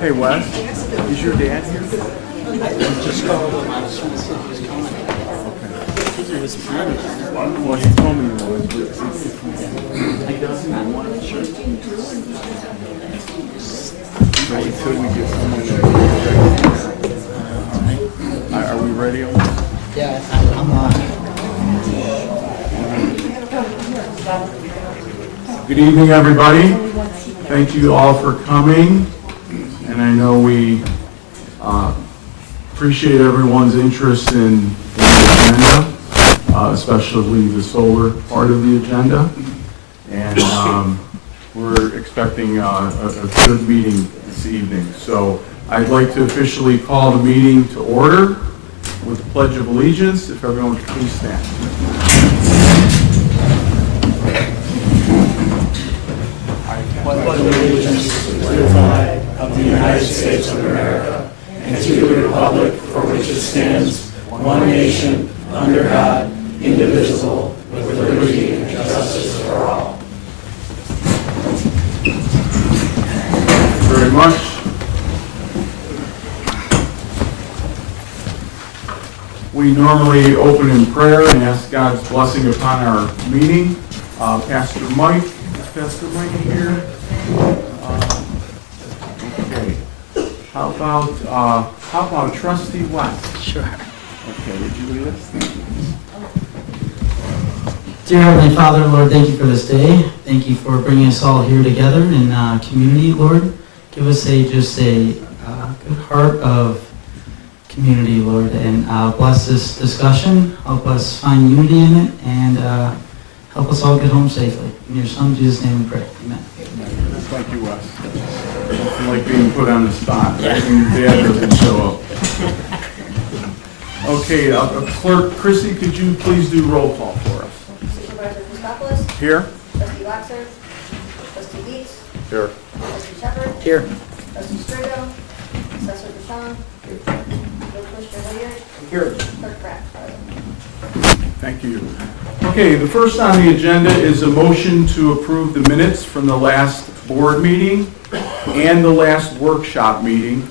Hey, Wes, is your dad here? Just called him. I was trying to see if he's coming. I think he was planning. Well, he told me he was, but He doesn't. I wanted to sure. wait until we get someone that... Are we ready? Yeah, I'm on. Good evening, everybody. Thank you all for coming. And I know we appreciate everyone's interest in the agenda, especially the solar part of the agenda. And we're expecting a good meeting this evening. So I'd like to officially call the meeting to order with the Pledge of Allegiance. If everyone would please stand. Pledge allegiance to the flag of the United States of America and to the republic for which it stands, one nation, under God, indivisible, with liberty and justice for all. Thank you very much. We normally open in prayer and ask God's blessing upon our meeting. Pastor Mike, is Pastor Mike here? Okay. How about Trustee West? Sure. Okay, would you lead us? Dear Heavenly Father, Lord, thank you for this day. Thank you for bringing us all here together in community, Lord. Give us just a good heart of community, Lord, and bless this discussion. Help us find unity in it, and help us all get home safely. In your Son, Jesus' name, we pray. Amen. Thank you, Wes. Nothing like being put on the spot, right? When your dad doesn't show up. Okay, Clerk Chrissy, could you please do roll call for us? Supervisor Christopoulos? Here? Trustee Waxer? Trustee Dietz? Here. Trustee Shepard? Here. Trustee Strigo? Assessor Deshawn? Bill Commissioner Hilliard? Here. Clerk Pratt? Thank you. Okay, the first on the agenda is a motion to approve the minutes from the last board meeting and the last workshop meeting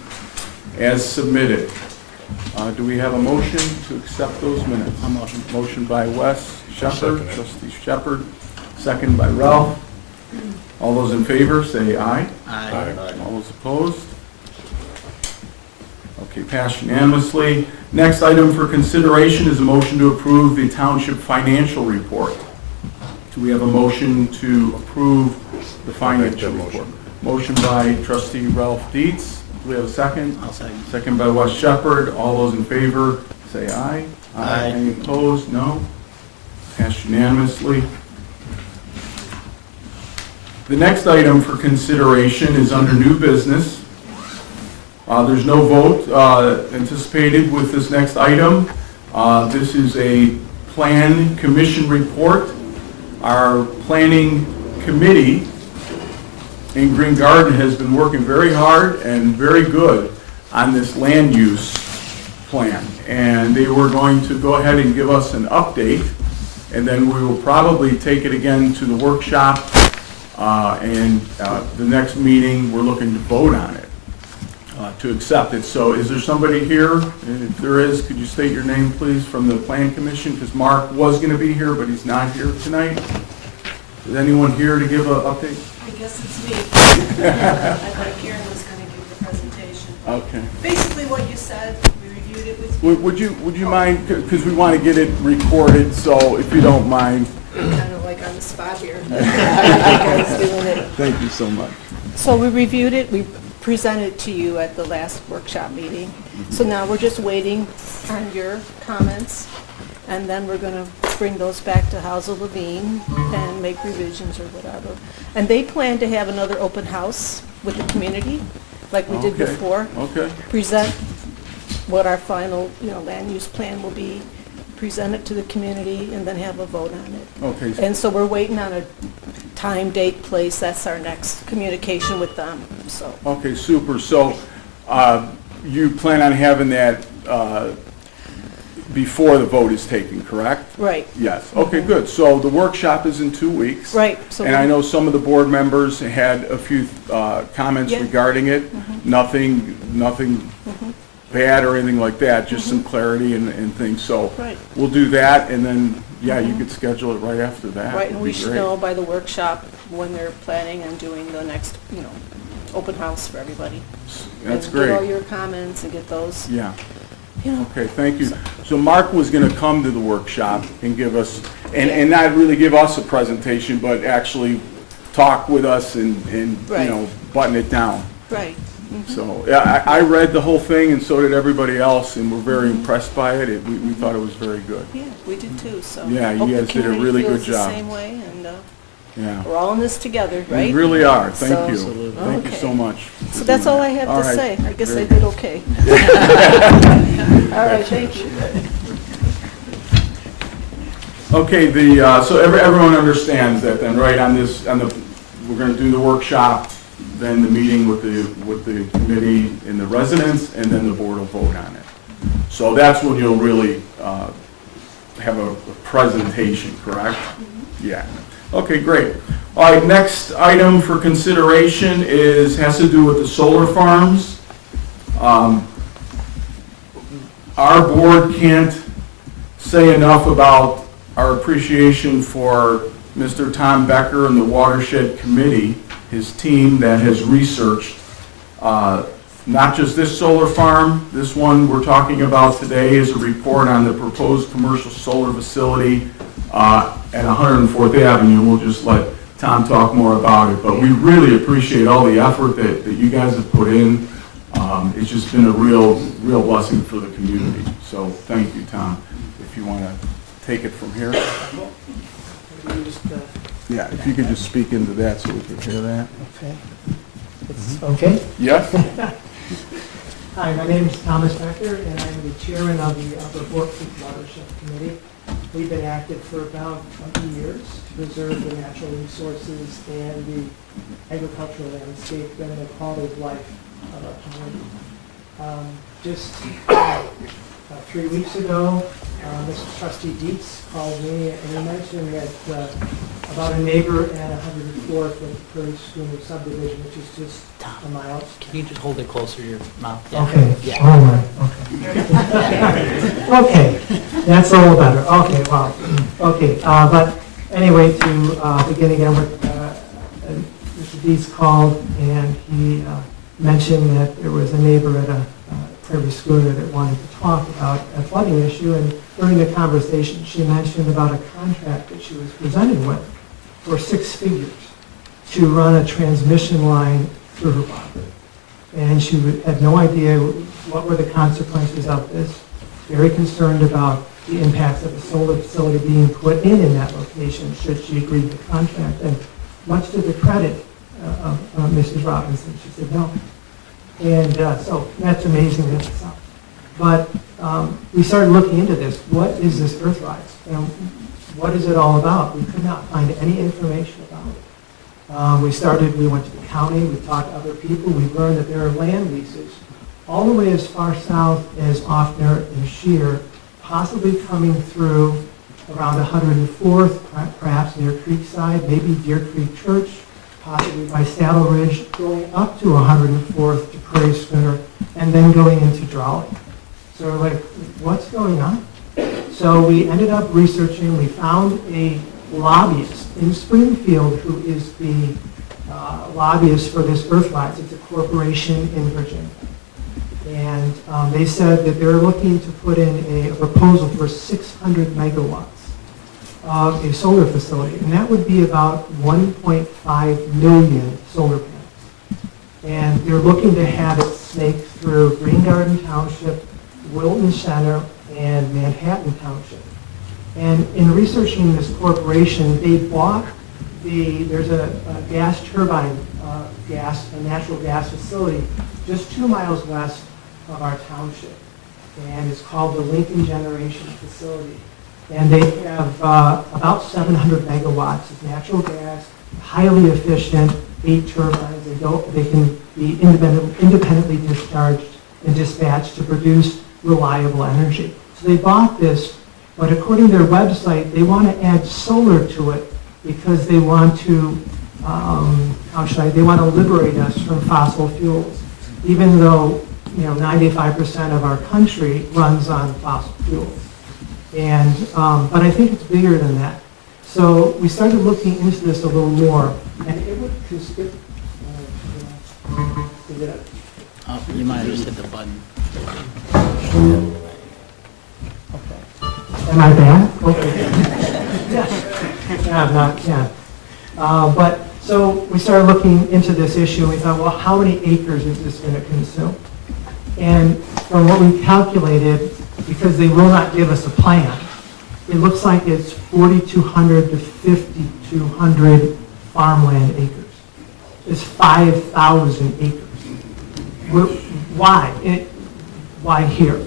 as submitted. Do we have a motion to accept those minutes? A motion. Motion by Wes Shepard, Trustee Shepard, second by Ralph. All those in favor say aye. Aye. All those opposed? Okay, passed unanimously. Next item for consideration is a motion to approve the Township financial report. Do we have a motion to approve the financial report? Motion by Trustee Ralph Dietz. Do we have a second? I'll second. Second by Wes Shepard. All those in favor say aye. Aye. Any opposed? No. Passed unanimously. The next item for consideration is under new business. There's no vote anticipated with this next item. This is a plan commission report. Our planning committee in Green Garden has been working very hard and very good on this land use plan. And they were going to go ahead and give us an update, and then we will probably take it again to the workshop, and the next meeting, we're looking to vote on it, to accept it. So is there somebody here? And if there is, could you state your name, please, from the Plan Commission? Because Mark was going to be here, but he's not here tonight. Is anyone here to give an update? I guess it's me. I thought Karen was going to give the presentation. Okay. Basically what you said, we reviewed it with you. Would you mind, because we want to get it recorded, so if you don't mind. Kind of like on the spot here. I was doing it. Thank you so much. So we reviewed it, we presented it to you at the last workshop meeting. So now we're just waiting on your comments, and then we're going to bring those back to House of Levine and make revisions or whatever. And they plan to have another open house with the community, like we did Okay. before. Okay. Present what our final, land use plan will be, present it to the community, and then have a vote on it. Okay. And so we're waiting on a time, date, place. That's our next communication with them, so. Okay, super. So you plan on having that before the vote is taken, correct? Right, Yes, okay, good. So the workshop is in 2 weeks. right. So And I know some of the board members had a few comments Yeah. regarding it. Nothing bad or anything like that, just some clarity and things. So Right. we'll do that, and then, yeah, you could schedule it right after that. Right, It'd and be we should great. know by the workshop when they're planning on doing the next, open house for everybody. That's And get all great. your comments and get those, Yeah, you know. okay, thank you. So Mark was gonna come to the workshop and give us, and not really give us a presentation, but actually talk with us and, Right. button it down. Right. So, yeah, I read the whole thing, and so did everybody else, and we're very impressed by it. We thought it was very good. Yeah, we did too, so. Yeah, you hope the guys did a community really good feels the job. same way, and Yeah. we're all in this together, We right? really are, thank So- you. Absolutely. Thank you Okay. so much. So that's all I have All to right. say. I guess I Very did okay. All right, thank you. Okay, so everyone understands that then, right, we're gonna do the workshop, then the meeting with the committee and the residents, and then the board will vote on it. So that's when you'll really have a presentation, correct? Yeah. Okay, great. All right, next item for consideration has to do with the solar farms. Our board can't say enough about our appreciation for Mr. Tom Becker and the Watershed Committee, his team that has researched not just this solar farm. This one we're talking about today is a report on the proposed commercial solar facility at 104th Avenue. We'll just let Tom talk more about it, but we really appreciate all the effort that you guys have put in. It's just been a real blessing for the community. So thank you, Tom. If you want to take it from here. Yeah, if you could just speak into that so we can hear that. Okay. It's okay. Yes? Hi, my name is Thomas Becker, and I'm the chairman of the Upper Fork Creek Watershed Committee. We've been active for about 20 years to preserve the natural resources and the agricultural landscape and the quality of life of our community. Just 3 weeks ago, Mr. Trustee Dietz called me and he mentioned that about a neighbor at 104th with the Prairie Schooner subdivision, which is just a mile. Can you just hold it closer to your mouth? Okay, Yeah. all right, okay. Okay, that's a little better, okay, well, okay, but anyway, to begin again with, Mr. Dietz called and he mentioned that there was a neighbor at a Prairie Schooner that wanted to talk about a flooding issue, and during the conversation, she mentioned about a contract that she was presented with for 6 figures to run a transmission line through her property. And she had no idea what were the consequences of this, very concerned about the impacts of the solar facility being put in that location should she agree to the contract. And much to the credit of Mrs. Robinson, she said no. And so that's amazing in itself. But we started looking into this. What is this Earthrise? And what is it all about? We could not find any information about it. We went to the county, we talked to other people, we learned that there are land leases all the way as far south as Offner and Shear, possibly coming through around 104th, perhaps near Creekside, maybe Deer Creek Church, possibly by Saddle Ridge, going up to 104th to Prairie Schooner, and then going into Drawley. So we're like, what's going on? So we ended up researching, we found a lobbyist in Springfield who is the lobbyist for this Earthrise. It's a corporation in Virginia. And they said that they're looking to put in a proposal for 600 megawatts of a solar facility, and that would be about 1.5 million solar panels. And they're looking to have it snake through Green Garden Township, Wilton Center, and Manhattan Township. And in researching this corporation, they bought there's a gas turbine, a natural gas facility just 2 miles west of our township. And it's called the Lincoln Generation Facility. And they have about 700 megawatts of natural gas, highly efficient, 8 turbines. They can be independently discharged and dispatched to produce reliable energy. So they bought this, but according to their website, they want to add solar to it because they want to, they want to liberate us from fossil fuels, even though, 95% of our country runs on fossil fuels. And, but I think it's bigger than that. So we started looking into this a little more, and it would consist. You might have just hit the button. Am I bad? Okay. Yeah, I'm not, yeah. But, so we started looking into this issue, and we thought, well, how many acres is this going to consume? And from what we calculated, because they will not give us a plan, it looks like it's 4,200 to 5,200 farmland acres. It's 5,000 acres. Why? Why here?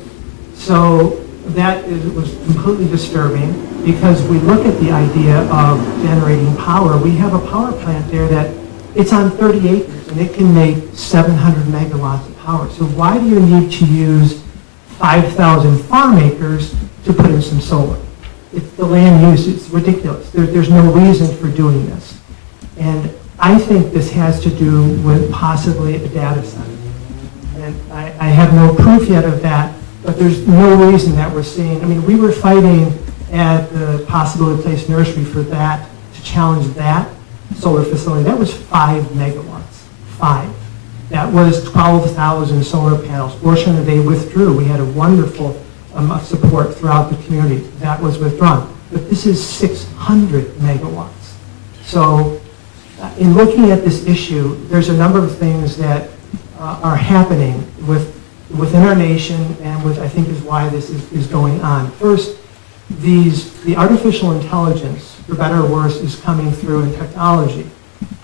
So that was completely disturbing because we look at the idea of generating power. We have a power plant there that it's on 30 acres and it can make 700 megawatts of power. So why do you need to use 5,000 farm acres to put in some solar? It's the land use, it's ridiculous. There's no reason for doing this. And I think this has to do with possibly a data center. And I have no proof yet of that, but there's no reason that we're seeing. I mean, we were fighting at the possibility of place nursery for that, to challenge that solar facility. That was 5 megawatts, 5. That was 12,000 solar panels. Fortunately, they withdrew. We had a wonderful support throughout the community. That was withdrawn. But this is 600 megawatts. So in looking at this issue, there's a number of things that are happening within our nation and I think is why this is going on. First, the artificial intelligence, for better or worse, is coming through in technology.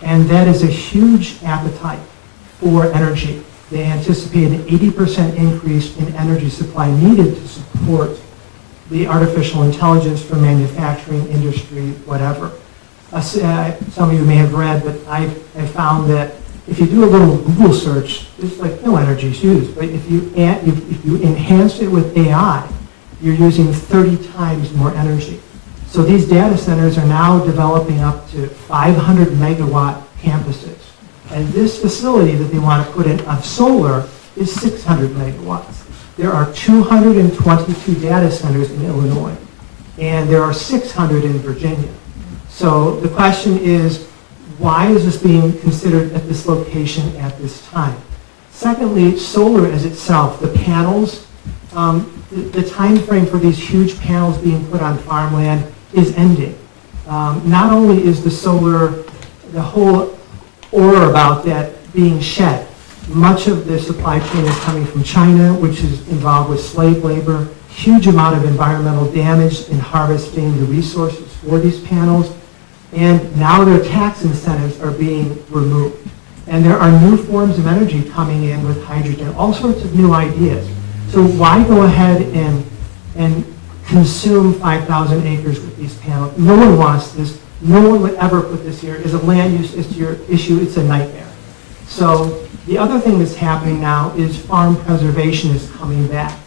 And that is a huge appetite for energy. They anticipate an 80% increase in energy supply needed to support the artificial intelligence for manufacturing, industry, whatever. Some of you may have read, but I found that if you do a little Google search, there's like no energy is used. But if you enhance it with AI, you're using 30 times more energy. So these data centers are now developing up to 500 megawatt campuses. And this facility that they want to put in of solar is 600 megawatts. There are 222 data centers in Illinois, and there are 600 in Virginia. So the question is, why is this being considered at this location at this time? Secondly, solar as itself, the panels, the time frame for these huge panels being put on farmland is ending. Not only is the solar, the whole aura about that being shed, much of the supply chain is coming from China, which is involved with slave labor, huge amount of environmental damage in harvesting the resources for these panels, and now their tax incentives are being removed. And there are new forms of energy coming in with hydrogen, all sorts of new ideas. So why go ahead and consume 5,000 acres with these panels? No one wants this. No one would ever put this here. As a land use issue, it's a nightmare. So the other thing that's happening now is farm preservation is coming back.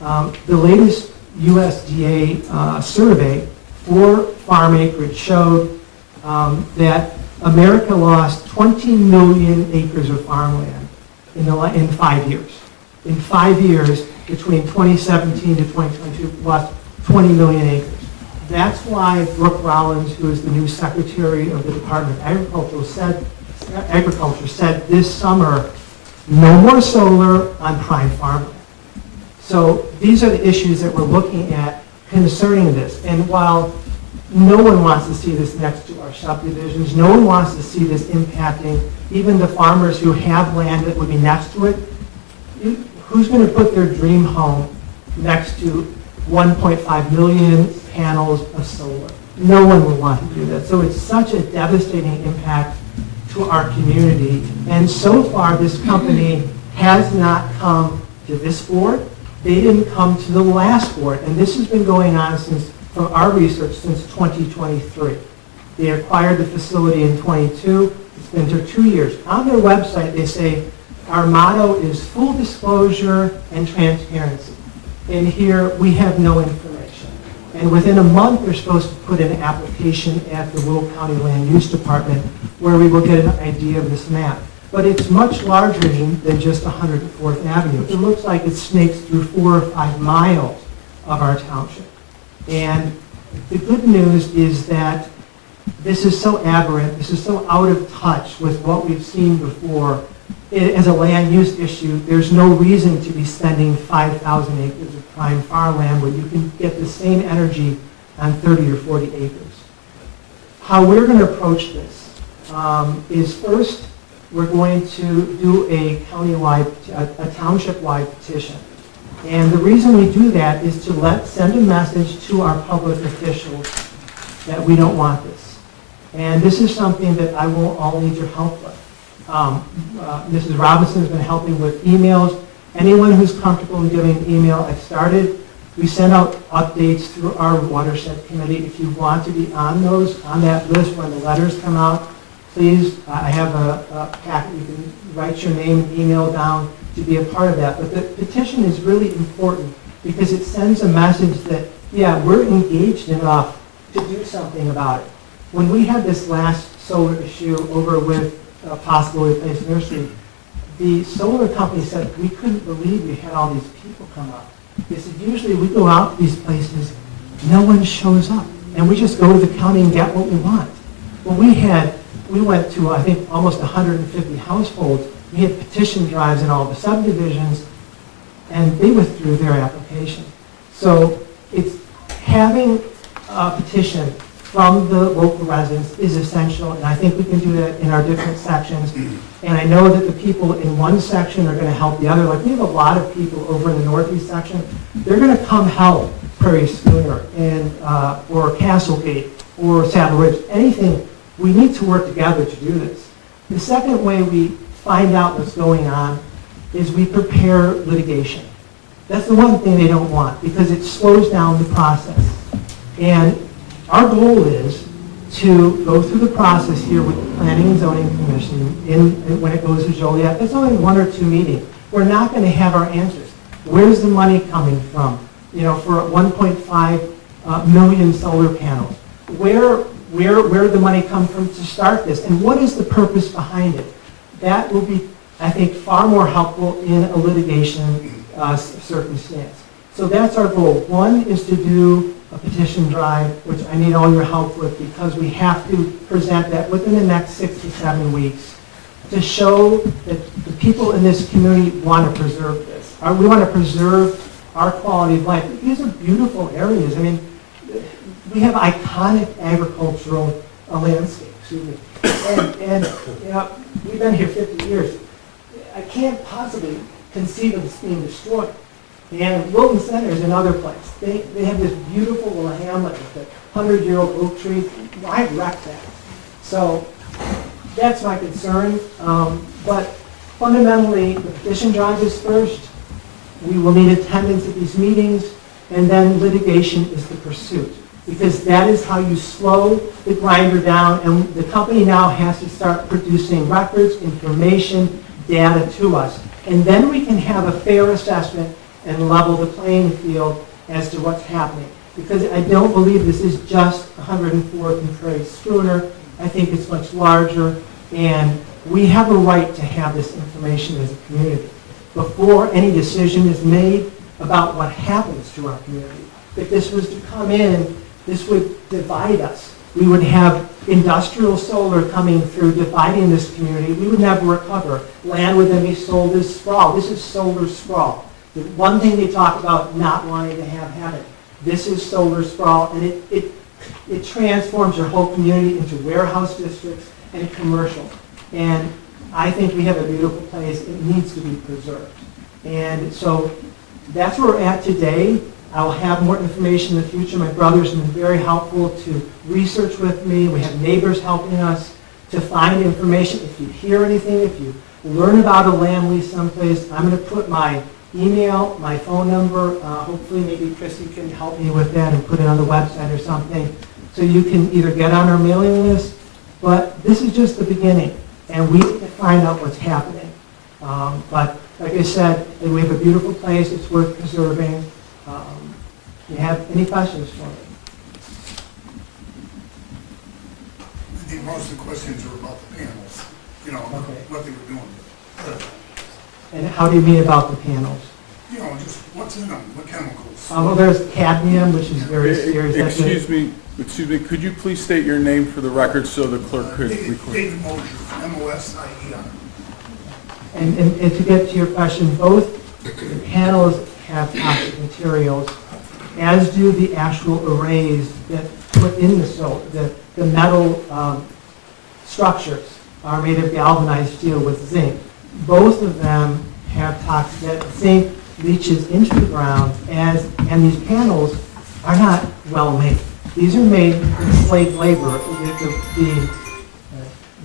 The latest USDA survey for farm acreage showed that America lost 20 million acres of farmland in 5 years. In 5 years, between 2017 to 2022, we lost 20 million acres. That's why Brooke Rollins, who is the new Secretary of the Department of Agriculture, said this summer, no more solar on prime farmland. So these are the issues that we're looking at concerning this. And while no one wants to see this next to our subdivisions, no one wants to see this impacting even the farmers who have land that would be next to it, who's going to put their dream home next to 1.5 million panels of solar? No one will want to do that. So it's such a devastating impact to our community. And so far, this company has not come to this board. They didn't come to the last board. And this has been going on from our research since 2023. They acquired the facility in 22. It's been for 2 years. On their website, they say, our motto is full disclosure and transparency. And here, we have no information. And within a month, they're supposed to put in an application at the Will County Land Use Department where we will get an idea of this map. But it's much larger than just 104th Avenue. It looks like it snakes through 4 or 5 miles of our township. And the good news is that this is so aberrant, this is so out of touch with what we've seen before. As a land use issue, there's no reason to be spending 5,000 acres of prime farmland where you can get the same energy on 30 or 40 acres. How we're going to approach this is first, we're going to do a countywide, a township-wide petition. And the reason we do that is to send a message to our public officials that we don't want this. And this is something that I will all need your help with. Mrs. Robinson has been helping with emails. Anyone who's comfortable in giving an email, I've started. We send out updates through our watershed committee. If you want to be on that list when the letters come out, please, I have a packet. You can write your name and email down to be a part of that. But the petition is really important because it sends a message that, yeah, we're engaged enough to do something about it. When we had this last solar issue over with possible replacement nursery, the solar company said, we couldn't believe we had all these people come up. They said, usually we go out to these places, no one shows up, and we just go to the county and get what we want. Well, we went to, I think, almost 150 households. We had petition drives in all the subdivisions, and they withdrew their application. So it's having a petition from the local residents is essential, and I think we can do that in our different sections. And I know that the people in one section are going to help the other. Like, we have a lot of people over in the northeast section. They're going to come help Prairie Schooner and or Castlegate or Saddle Ridge, anything. We need to work together to do this. The second way we find out what's going on is we prepare litigation. That's the one thing they don't want because it slows down the process. And our goal is to go through the process here with the Planning and Zoning Commission when it goes to Joliet. It's only 1 or 2 meetings. We're not going to have our answers. Where's the money coming from? You know, for 1.5 million solar panels. Where did the money come from to start this? And what is the purpose behind it? That will be, I think, far more helpful in a litigation circumstance. So that's our goal. One is to do a petition drive, which I need all your help with because we have to present that within the next 6 to 7 weeks to show that the people in this community want to preserve this. We want to preserve our quality of life. These are beautiful areas. I mean, we have iconic agricultural landscapes. And you know, we've been here 50 years. I can't possibly conceive of this being destroyed. And Wilton Center is another place. They have this beautiful little hamlet with the 100-year-old oak trees. Why wreck that? So that's my concern. But fundamentally, the petition drive is first. We will need attendance at these meetings, and then litigation is the pursuit. Because that is how you slow the grinder down, and the company now has to start producing records, information, data to us. And then we can have a fair assessment and level the playing field as to what's happening. Because I don't believe this is just 104th and Prairie Schooner. I think it's much larger, and we have a right to have this information as a community before any decision is made about what happens to our community. If this was to come in, this would divide us. We would have industrial solar coming through, dividing this community. We would never recover. Land would then be sold as sprawl. This is solar sprawl. The one thing they talk about not wanting to have happen. This is solar sprawl, and it transforms your whole community into warehouse districts and commercial. And I think we have a beautiful place. It needs to be preserved. And so that's where we're at today. I will have more information in the future. My brother's been very helpful to research with me. We have neighbors helping us to find information. If you hear anything, if you learn about a land lease someplace, I'm going to put my email, my phone number. Hopefully maybe Christy can help me with that and put it on the website or something. So you can either get on our mailing list, but this is just the beginning, and we need to find out what's happening. But like I said, we have a beautiful place. It's worth preserving. You have any questions for me? I think most of the questions are about the panels, you know, Okay. what they were doing. And how do you mean about the panels? You know, just what's in them, what chemicals. Well, there's cadmium, which is very serious. That's a- Excuse me, could you please state your name for the record so the clerk could David record? Mosier, M-O-S-I-E-R. And to get to your question, both the panels have toxic materials, as do the actual arrays that put in the solar. The metal structures are made of galvanized steel with zinc. Both of them have toxic, that zinc leaches into the ground, and these panels are not well made. These are made in slave labor.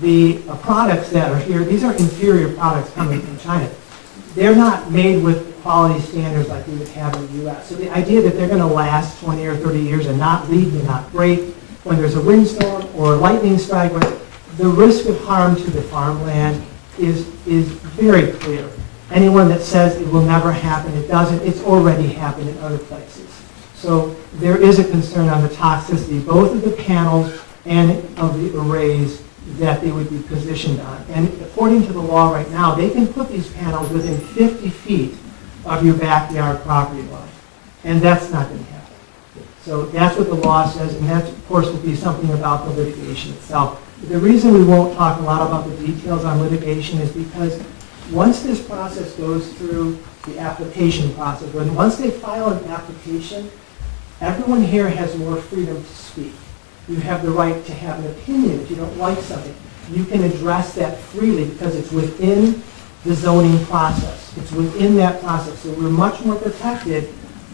The products that are here, these are inferior products coming from China. They're not made with quality standards like we would have in the U.S. So the idea that they're going to last 20 or 30 years and not leak and not break when there's a windstorm or a lightning strike, the risk of harm to the farmland is very clear. Anyone that says it will never happen, it doesn't. It's already happened in other places. So there is a concern on the toxicity, both of the panels and of the arrays that they would be positioned on. And according to the law right now, they can put these panels within 50 feet of your backyard property line. And that's not going to happen. So that's what the law says, and that, of course, will be something about the litigation itself. The reason we won't talk a lot about the details on litigation is because once this process goes through the application process, when once they file an application, everyone here has more freedom to speak. You have the right to have an opinion if you don't like something. You can address that freely because it's within the zoning process. It's within that process. So we're much more protected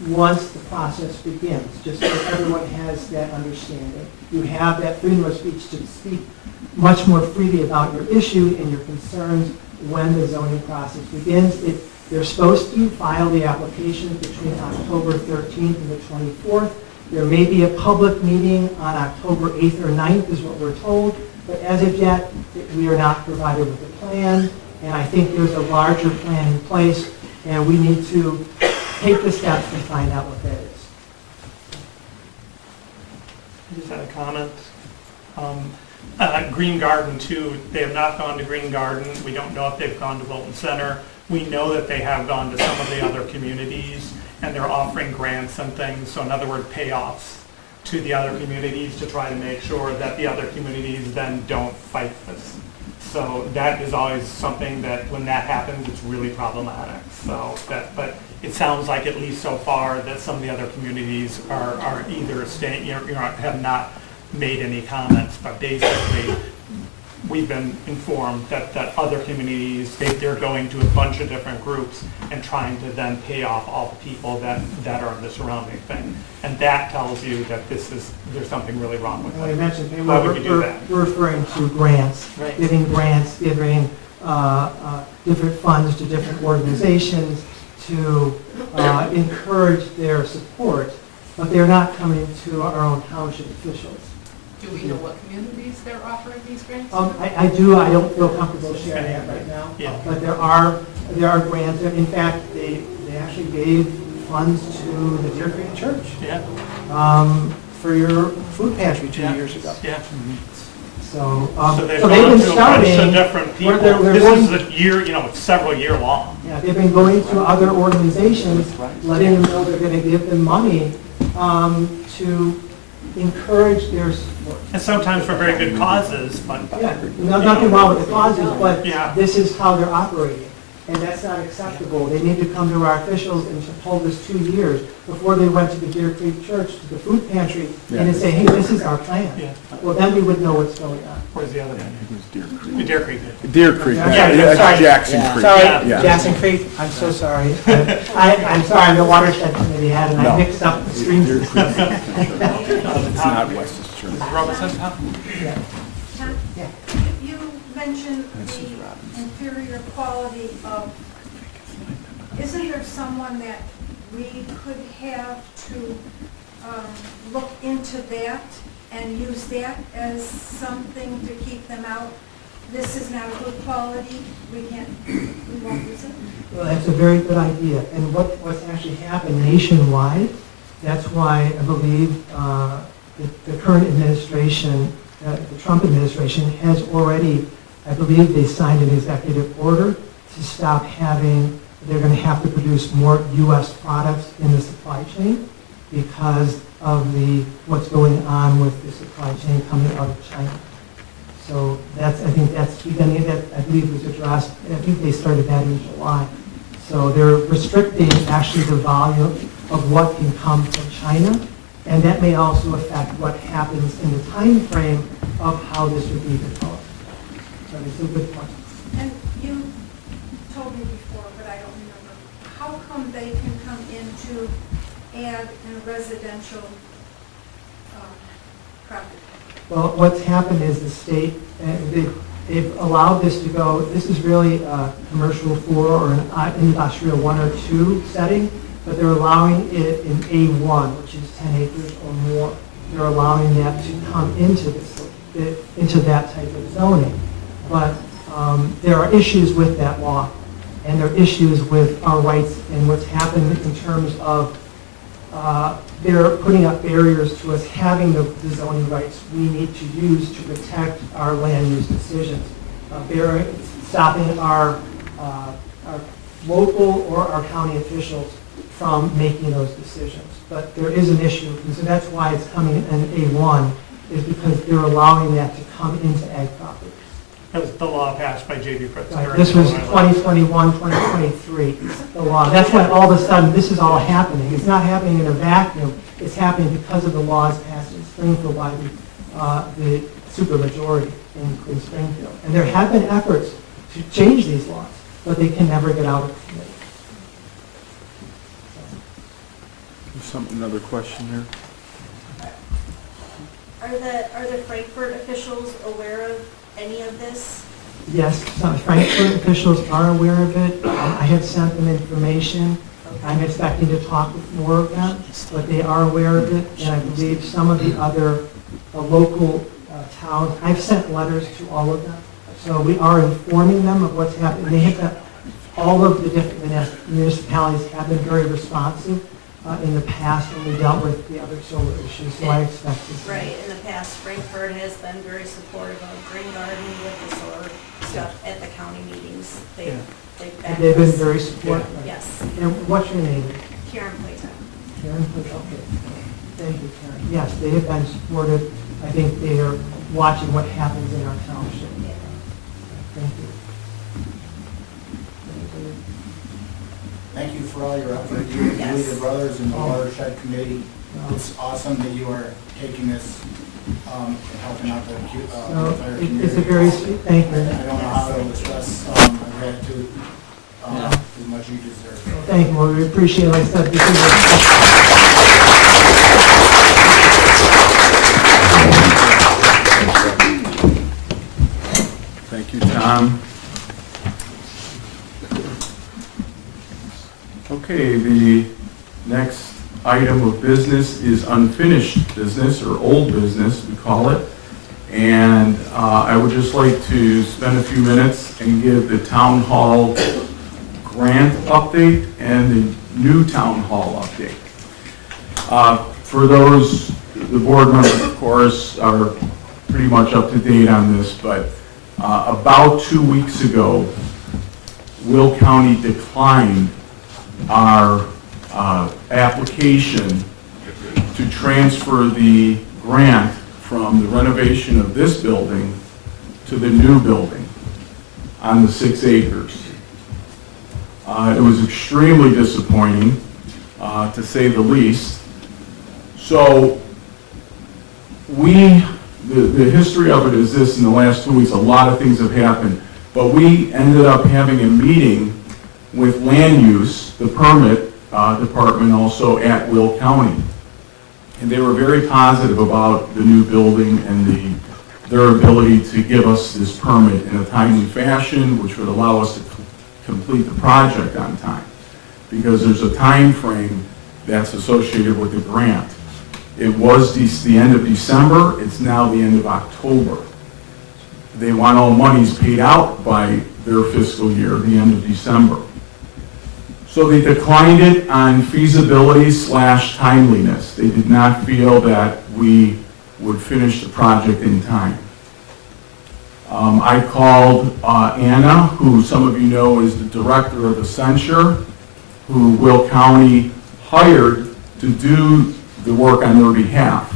once the process begins, just so everyone has that understanding. You have that freedom of speech to speak much more freely about your issue and your concerns when the zoning process begins. They're supposed to file the application between October 13th and the 24th. There may be a public meeting on October 8th or 9th is what we're told, but as of yet, we are not provided with a plan, and I think there's a larger plan in place, and we need to take the steps to find out what that is. I just had a comment. Green Garden too, they have not gone to Green Garden. We don't know if they've gone to Bolton Center. We know that they have gone to some of the other communities and they're offering grants and things. So in other words, payoffs to the other communities to try to make sure that the other communities then don't fight this. So that is always something that when that happens, it's really problematic. So that, but it sounds like at least so far that some of the other communities are either staying, have not made any comments, but basically we've been informed that other communities, they're going to a bunch of different groups and trying to then pay off all the people that are in the surrounding thing. And that tells you that there's something really wrong with Well, you it. mentioned, Why would you do that? we're referring to grants, Right. giving different funds to different organizations to encourage their support, but they're not coming to our own township officials. Do we know what communities they're offering these grants? I do, I don't feel comfortable sharing that right now. Yeah. But there are grants, in fact, they actually gave funds to the Deer Creek Church Yeah, for your food pantry 2 Yeah. years ago. yeah. So, So they've so gone they've been to a bunch of starting, different people. they're This going- is a year, it's several year long. yeah, they've been going to other organizations, letting them know they're gonna give them money to encourage their support. And sometimes for very good causes, but. Yeah, nothing wrong with the causes, but Yeah. this is how they're operating. And that's not acceptable. They need to come to our officials and told us 2 years before they went to the Deer Creek Church, to the food pantry, and to say, hey, this is our plan. Yeah. Well, then we would know what's going on. Where's the other one? Deer Creek. The Deer Creek. Deer Creek, Yeah, that's sorry. Jackson Creek. Sorry, Yeah. Jackson Creek, I'm so sorry. I'm sorry, I'm the watershed committee head, and I No. mixed up the streams. Deer Creek. It's not West's Church. Robinson, huh? Yeah. Tom, Yeah. you mentioned the inferior quality of, isn't there someone that we could have to look into that and use that as something to keep them out this is not a good quality, we won't use it? Well, that's a very good idea. And what's actually happened nationwide, that's why I believe the current administration, the Trump administration, has already, I believe they signed an executive order to stop having, they're going to have to produce more U.S. products in the supply chain because of what's going on with the supply chain coming out of China. So I think that's beginning, that I believe was addressed, I think they started that in July. So they're restricting actually the volume of what can come from China, and that may also affect what happens in the time frame of how this would be developed. So it's a good point. And you told me before, but I don't remember, how come they can come in to add in a residential property? Well, what's happened is the state, they've allowed this to go, this is really a commercial 4 or an industrial 1 or 2 setting, but they're allowing it in A1, which is 10 acres or more. They're allowing that to come into that type of zoning. But there are issues with that law, and there are issues with our rights and what's happened in terms of they're putting up barriers to us having the zoning rights we need to use to protect our land use decisions. Stopping our local or our county officials from making those decisions. But there is an issue, and so that's why it's coming in A1, is because they're allowing that to come into ag properties. That was the law passed by J.B. Pritzker. Right, this was 2021, 2023, the law. That's when all of a sudden this is all happening. It's not happening in a vacuum. It's happening because of the laws passed in Springfield by the supermajority in Springfield. And there have been efforts to change these laws, but they can never get out of committee. Another question here? Are the Frankfurt officials aware of any of this? Yes, some Frankfurt officials are aware of it. I have sent them information. I'm expecting to talk with more of them, but they are aware of it. And I believe some of the other local towns, I've sent letters to all of them. So we are informing them of what's happening. They have all of the different municipalities have been very responsive in the past when we dealt with the other solar issues. So I expect to see. Right, in the past, Frankfurt has been very supportive of Green Garden with the solar stuff at the county meetings. They've backed They've been us. very supportive. Yes, And what's your name? Karen Playtime. Karen? Okay. Thank you, Karen. Yes, they have been supportive. I think they are watching what happens in our township. Thank you. Thank you for all your effort, you and your brothers in the Watershed Committee. It's awesome that you are taking this and helping out the entire community. It's a very sweet, thank you. I don't know how to express my gratitude as much as you deserve. Thank you, well, we appreciate it. Like I said, this is Thank you, Tom. Okay, the next item of business is unfinished business, or old business, we call it. And I would just like to spend a few minutes and give the town hall grant update and the new town hall update. For those, the board members, of course, are pretty much up to date on this, but about 2 weeks ago, Will County declined our application to transfer the grant from the renovation of this building to the new building on the 6 acres. It was extremely disappointing, to say the least. So the history of it is this: in the last 2 weeks, a lot of things have happened, but we ended up having a meeting with land use, the permit department also at Will County. And they were very positive about the new building and their ability to give us this permit in a timely fashion, which would allow us to complete the project on time. Because there's a time frame that's associated with the grant. It was the end of December, it's now the end of October. they want all monies paid out by their fiscal year, the end of December. So they declined it on feasibility/timeliness. They did not feel that we would finish the project in time. I called Anna, who some of you know is the director of Accenture, who Will County hired to do the work on their behalf.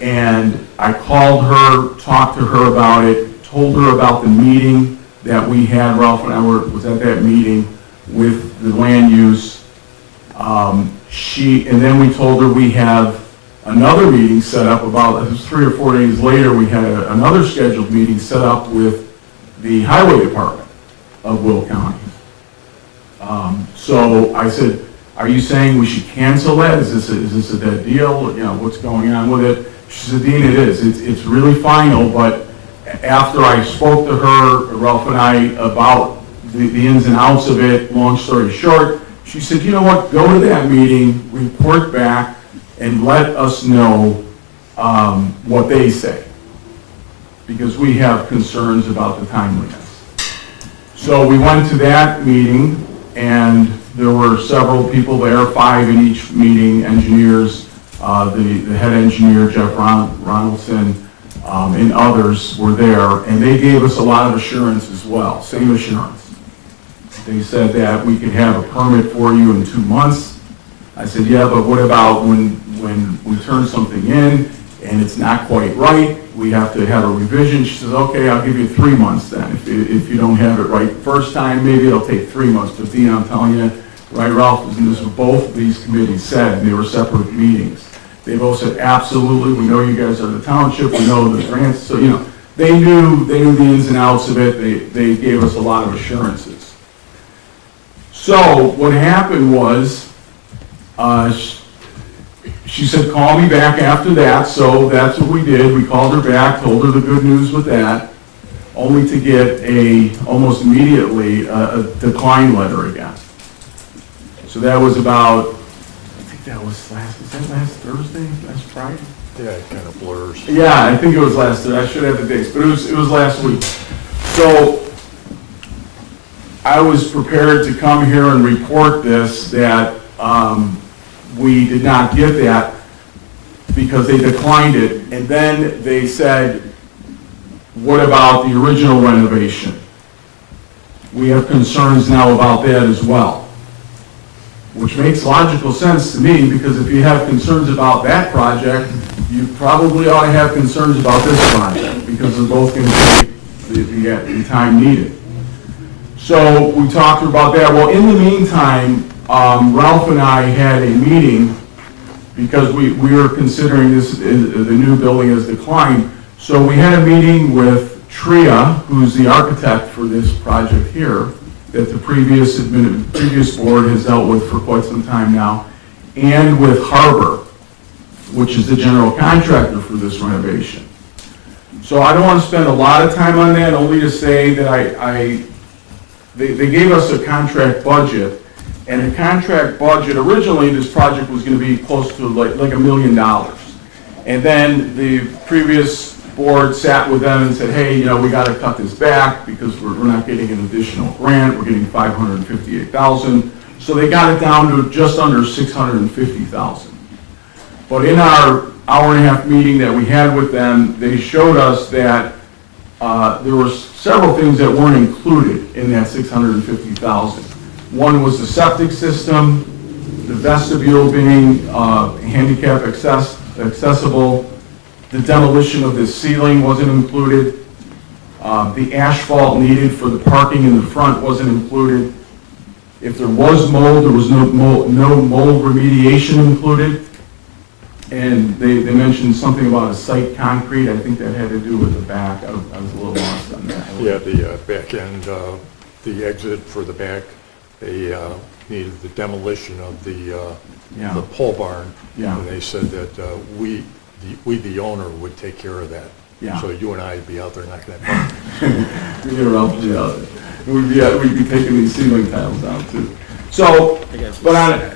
And I called her, talked to her about it, told her about the meeting that we had. Ralph and I was at that meeting with the land use. And then we told her we have another meeting set up about, it was 3 or 4 days later, we had another scheduled meeting set up with the highway department of Will County. So I said, are you saying we should cancel that? Is this a dead deal? You know, what's going on with it? She said, Dean, it is. It's really final, but after I spoke to her, Ralph and I, about the ins and outs of it, long story short, she said, you know what, go to that meeting, report back, and let us know what they say, because we have concerns about the timeliness. So we went to that meeting, and there were several people there, 5 in each meeting, engineers, the head engineer, Jeff Ronaldson, and others were there, and they gave us a lot of assurance as well, same assurance. They said that we could have a permit for you in 2 months. I said, yeah, but what about when we turn something in and it's not quite right, we have to have a revision? She says, okay, I'll give you 3 months then. If you don't have it right the first time, maybe it'll take 3 months. But Dean, I'm telling you, right, Ralph, and this is what both of these committees said, and they were separate meetings. They both said, absolutely, we know you guys are the township, we know the grants, so, you know, they knew the ins and outs of it, they gave us a lot of assurances. So what happened was, she said, call me back after that, so that's what we did. We called her back, told her the good news with that, only to get almost immediately, a decline letter again. So that was about, I think that was last Thursday, last Friday? Yeah, it kind of blurs. Yeah, I think it was last Thursday. I should have the dates, but it was last week. So I was prepared to come here and report this, that we did not get that because they declined it. And then they said, what about the original renovation? We have concerns now about that as well. Which makes logical sense to me, because if you have concerns about that project, you probably ought to have concerns about this project, because they're both going to take the time needed. So we talked to her about that. Well, in the meantime, Ralph and I had a meeting, because we were considering the new building as declined. So we had a meeting with Tria, who's the architect for this project here, that the previous board has dealt with for quite some time now, and with Harbor, which is the general contractor for this renovation. So I don't want to spend a lot of time on that, only to say that they gave us a contract budget, and the contract budget, originally this project was going to be close to like $1 million. And then the previous board sat with them and said, hey, you know, we got to cut this back because we're not getting an additional grant, we're getting $558,000. So they got it down to just under $650,000. But in our hour-and-a-half meeting that we had with them, they showed us that there were several things that weren't included in that $650,000. One was the septic system, the vestibule being handicap accessible, the demolition of the ceiling wasn't included, the asphalt needed for the parking in the front wasn't included. If there was mold, there was no mold remediation included. And they mentioned something about a site concrete. I think that had to do with the back. I was a little lost on that. Yeah, the back end, the exit for the back, they needed the demolition of the pole barn. Yeah. And they said that we, the owner, would take care of that. Yeah. So you and I would be out there knocking that down. We'd be taking these ceiling tiles down too. So, but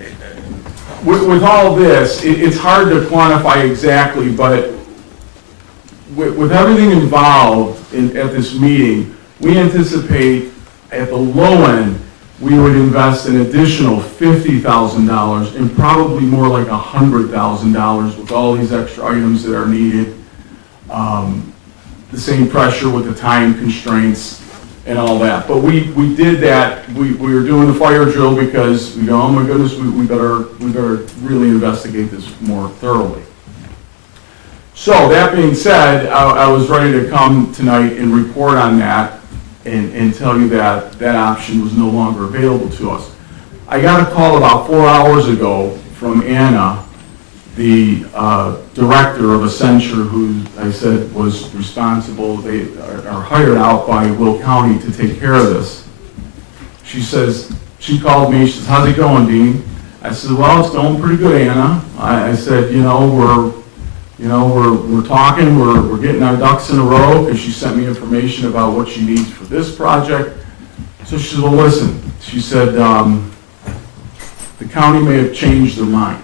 with all this, it's hard to quantify exactly, but with everything involved at this meeting, we anticipate at the low end, we would invest an additional $50,000 and probably more like $100,000 with all these extra items that are needed. The same pressure with the time constraints and all that. But we did that, we were doing the fire drill because we go, oh my goodness, we better really investigate this more thoroughly. So that being said, I was ready to come tonight and report on that and tell you that that option was no longer available to us. I got a call about 4 hours ago from Anna, the director of Accenture, who I said was responsible. They are hired out by Will County to take care of this. She called me, she says, how's it going, Dean? I said, well, it's going pretty good, Anna. I said, we're talking, we're getting our ducks in a row, because she sent me information about what she needs for this project. So she said, well, listen, she said, the county may have changed their mind.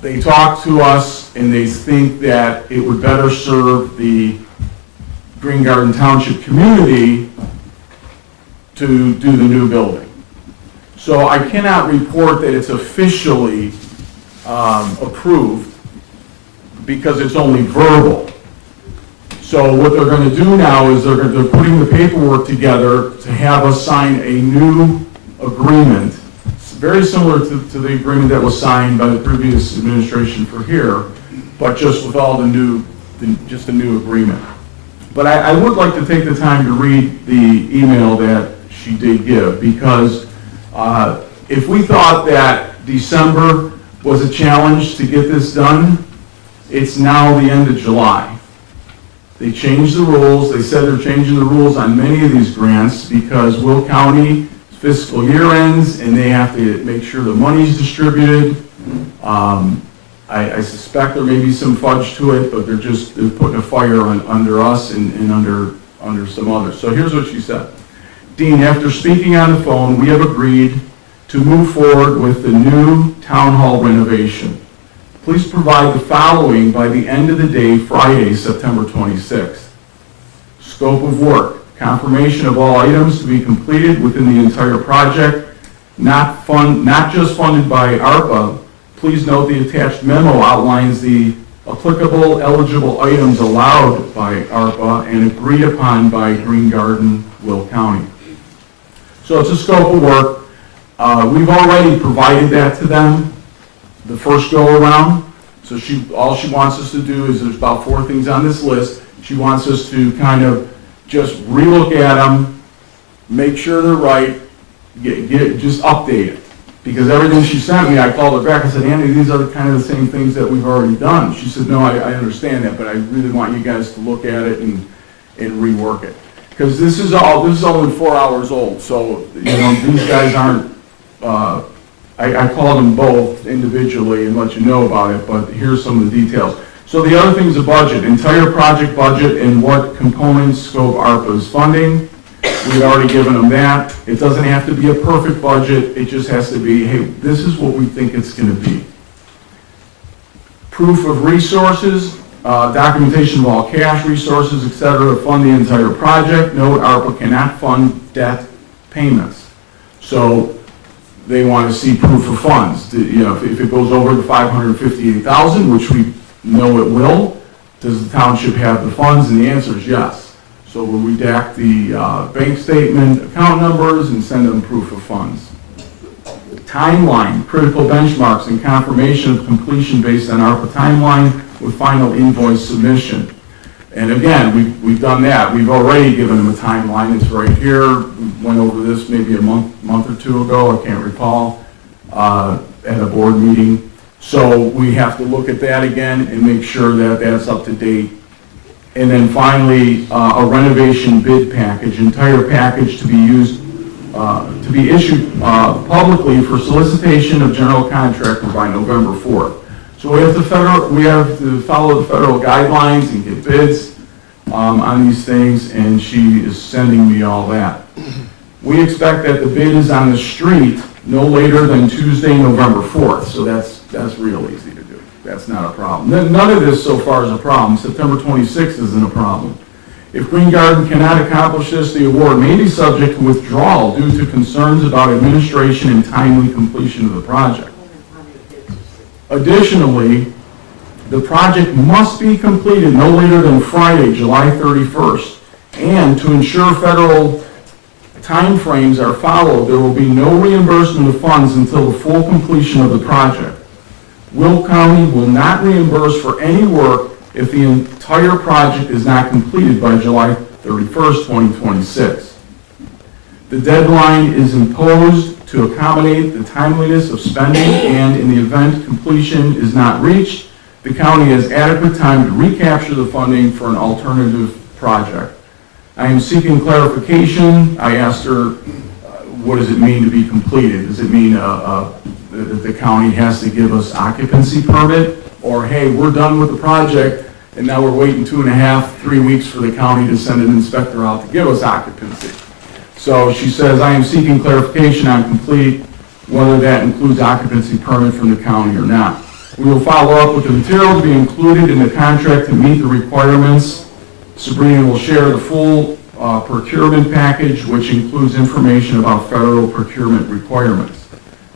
They talked to us and they think that it would better serve the Green Garden Township community to do the new building. So I cannot report that it's officially approved because it's only verbal. So what they're going to do now is they're putting the paperwork together to have us sign a new agreement. It's very similar to the agreement that was signed by the previous administration for here, but just with all just a new agreement. But I would like to take the time to read the email that she did give, because if we thought that December was a challenge to get this done, it's now the end of July. They changed the rules. They said they're changing the rules on many of these grants because Will County fiscal year ends and they have to make sure the money's distributed. I suspect there may be some fudge to it, but they're putting a fire under us and under some others. So here's what she said. Dean, after speaking on the phone, we have agreed to move forward with the new town hall renovation. Please provide the following by the end of the day, Friday, September 26th. Scope of work. Confirmation of all items to be completed within the entire project, not just funded by ARPA. Please note the attached memo outlines the applicable eligible items allowed by ARPA and agreed upon by Green Garden, Will County. So it's a scope of work. We've already provided that to them the first go around. So all she wants us to do is, there's about 4 things on this list. She wants us to kind of just relook at them, make sure they're right, just update it. Because everything she sent me, I called her back and said, Andy, these are kind of the same things that we've already done. She said, no, I understand that, but I really want you guys to look at it and rework it. Because this is only 4 hours old, so these guys aren't, I called them both individually and let you know about it, but here's some of the details. So the other thing is the budget, entire project budget and what components scope ARPA is funding. We've already given them that. It doesn't have to be a perfect budget, it just has to be, hey, this is what we think it's going to be. Proof of resources, documentation of all cash resources, etc., to fund the entire project. Note, ARPA cannot fund debt payments. So they want to see proof of funds. If it goes over the $558,000, which we know it will, does the township have the funds? And the answer is yes. So we'll redact the bank statement, account numbers, and send them proof of funds. Timeline, critical benchmarks, and confirmation of completion based on ARPA timeline with final invoice submission. And again, we've done that. We've already given them a timeline. It's right here. We went over this maybe a month or two ago, I can't recall, at a board meeting. So we have to look at that again and make sure that that's up to date. And then finally, a renovation bid package, entire package to be used, to be issued publicly for solicitation of general contractor by November 4th. So we have to follow the federal guidelines and get bids on these things, and she is sending me all that. We expect that the bid is on the street no later than Tuesday, November 4th, so that's real easy to do. that's not a problem. None of this so far is a problem. September 26th isn't a problem. If Green Garden cannot accomplish this, the award may be subject to withdrawal due to concerns about administration and timely completion of the project. Additionally, the project must be completed no later than Friday, July 31st. And to ensure federal timeframes are followed, there will be no reimbursement of funds until the full completion of the project. Will County will not reimburse for any work if the entire project is not completed by July 31st, 2026. The deadline is imposed to accommodate the timeliness of spending, and in the event completion is not reached, the county has adequate time to recapture the funding for an alternative project. I am seeking clarification. I asked her, what does it mean to be completed? Does it mean that the county has to give us occupancy permit? Or, hey, we're done with the project, and now we're waiting 2.5, 3 weeks for the county to send an inspector out to give us occupancy. So she says, I am seeking clarification on complete, whether that includes occupancy permit from the county or not. We will follow up with the material to be included in the contract to meet the requirements. Sabrina will share the full procurement package, which includes information about federal procurement requirements.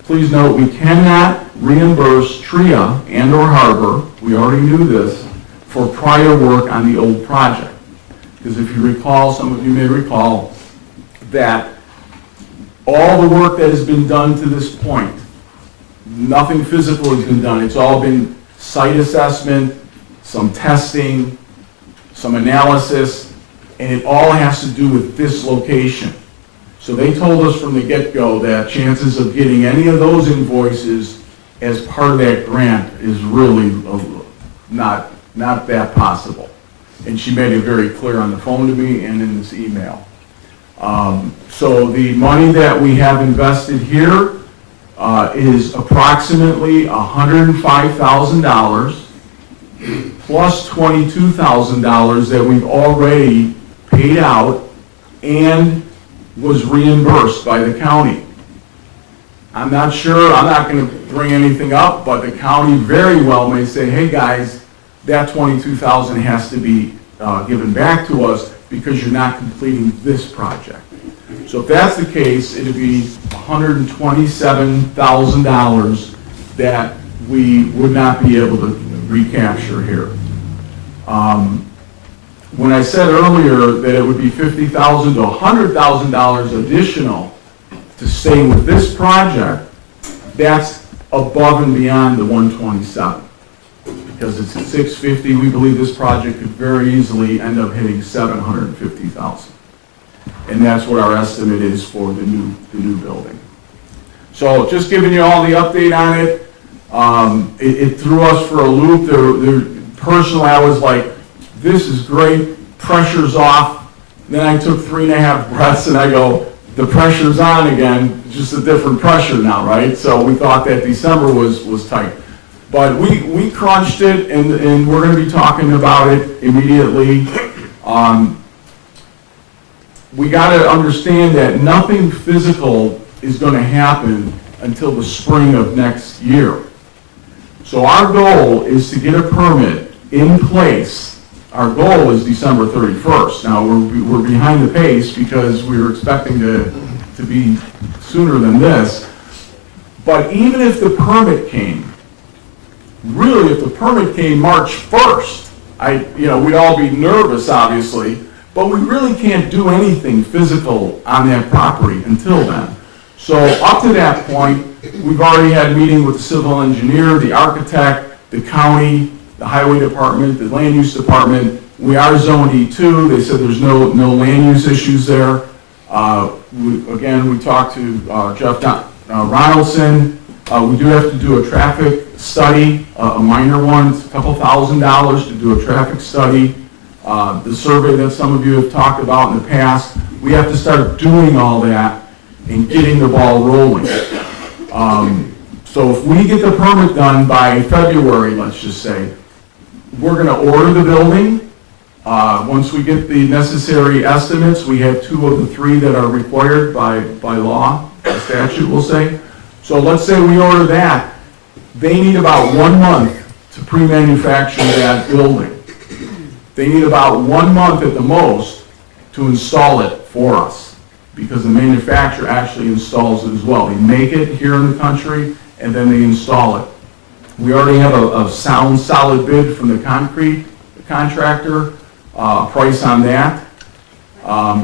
Please note, we cannot reimburse TRIA and/or Harbor, we already knew this, for prior work on the old project. Because if you recall, some of you may recall, that all the work that has been done to this point, nothing physical has been done. It's all been site assessment, some testing, some analysis, and it all has to do with this location. So they told us from the get-go that chances of getting any of those invoices as part of that grant is really not that possible. And she made it very clear on the phone to me and in this email. So the money that we have invested here is approximately $105,000 plus $22,000 that we've already paid out and was reimbursed by the county. I'm not sure, I'm not going to bring anything up, but the county very well may say, hey guys, that $22,000 has to be given back to us because you're not completing this project. So if that's the case, it'd be $127,000 that we would not be able to recapture here. When I said earlier that it would be $50,000 to $100,000 additional to stay with this project, that's above and beyond the 127. Because it's at 650, we believe this project could very easily end up hitting 750,000. And that's what our estimate is for the new building. So just giving you all the update on it. It threw us for a loop. Personally, I was like, this is great, pressure's off. Then I took 3.5 breaths and I go, the pressure's on again, just a different pressure now, right? So we thought that December was tight. But we crunched it, and we're going to be talking about it immediately. We got to understand that nothing physical is going to happen until the spring of next year. So our goal is to get a permit in place. Our goal is December 31st. Now, we're behind the pace because we were expecting to be sooner than this. But even if the permit came, really, if the permit came March 1st, we'd all be nervous, obviously, but we really can't do anything physical on that property until then. So up to that point, we've already had a meeting with the civil engineer, the architect, the county, the highway department, the land use department. We are zoned E2. They said there's no land use issues there. We talked to Jeff Ronaldson. We do have to do a traffic study, a minor one. It's a couple $1,000s to do a traffic study. The survey that some of you have talked about in the past, we have to start doing all that and getting the ball rolling. So if we get the permit done by February, let's just say, we're going to order the building. Once we get the necessary estimates, we have 2 of the 3 that are required by law, by statute, we'll say. So let's say we order that. They need about 1 month to pre-manufacture that building. They need about 1 month at the most to install it for us, because the manufacturer actually installs it as well. They make it here in the country, and then they install it. We already have a sound, solid bid from the concrete contractor, price on that.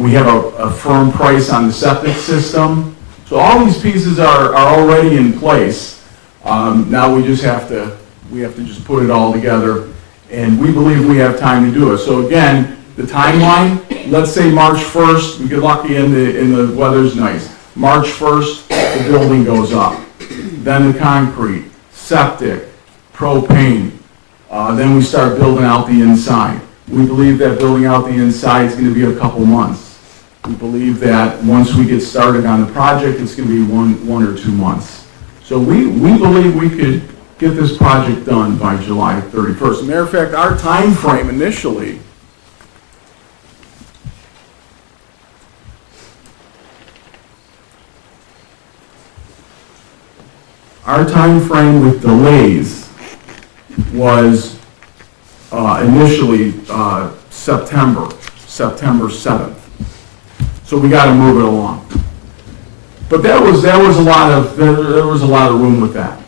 We have a firm price on the septic system. So all these pieces are already in place. Now we just have to just put it all together, and we believe we have time to do it. So again, the timeline, let's say March 1st, we get lucky and the weather's nice. March 1st, the building goes up. Then the concrete, septic, propane. Then we start building out the inside. We believe that building out the inside is going to be a couple months. We believe that once we get started on the project, it's going to be one or 2 months. So we believe we could get this project done by July 31st. As a matter of fact, our time frame initially, with delays was initially September 7th. So we got to move it along. But there was a lot of room with that.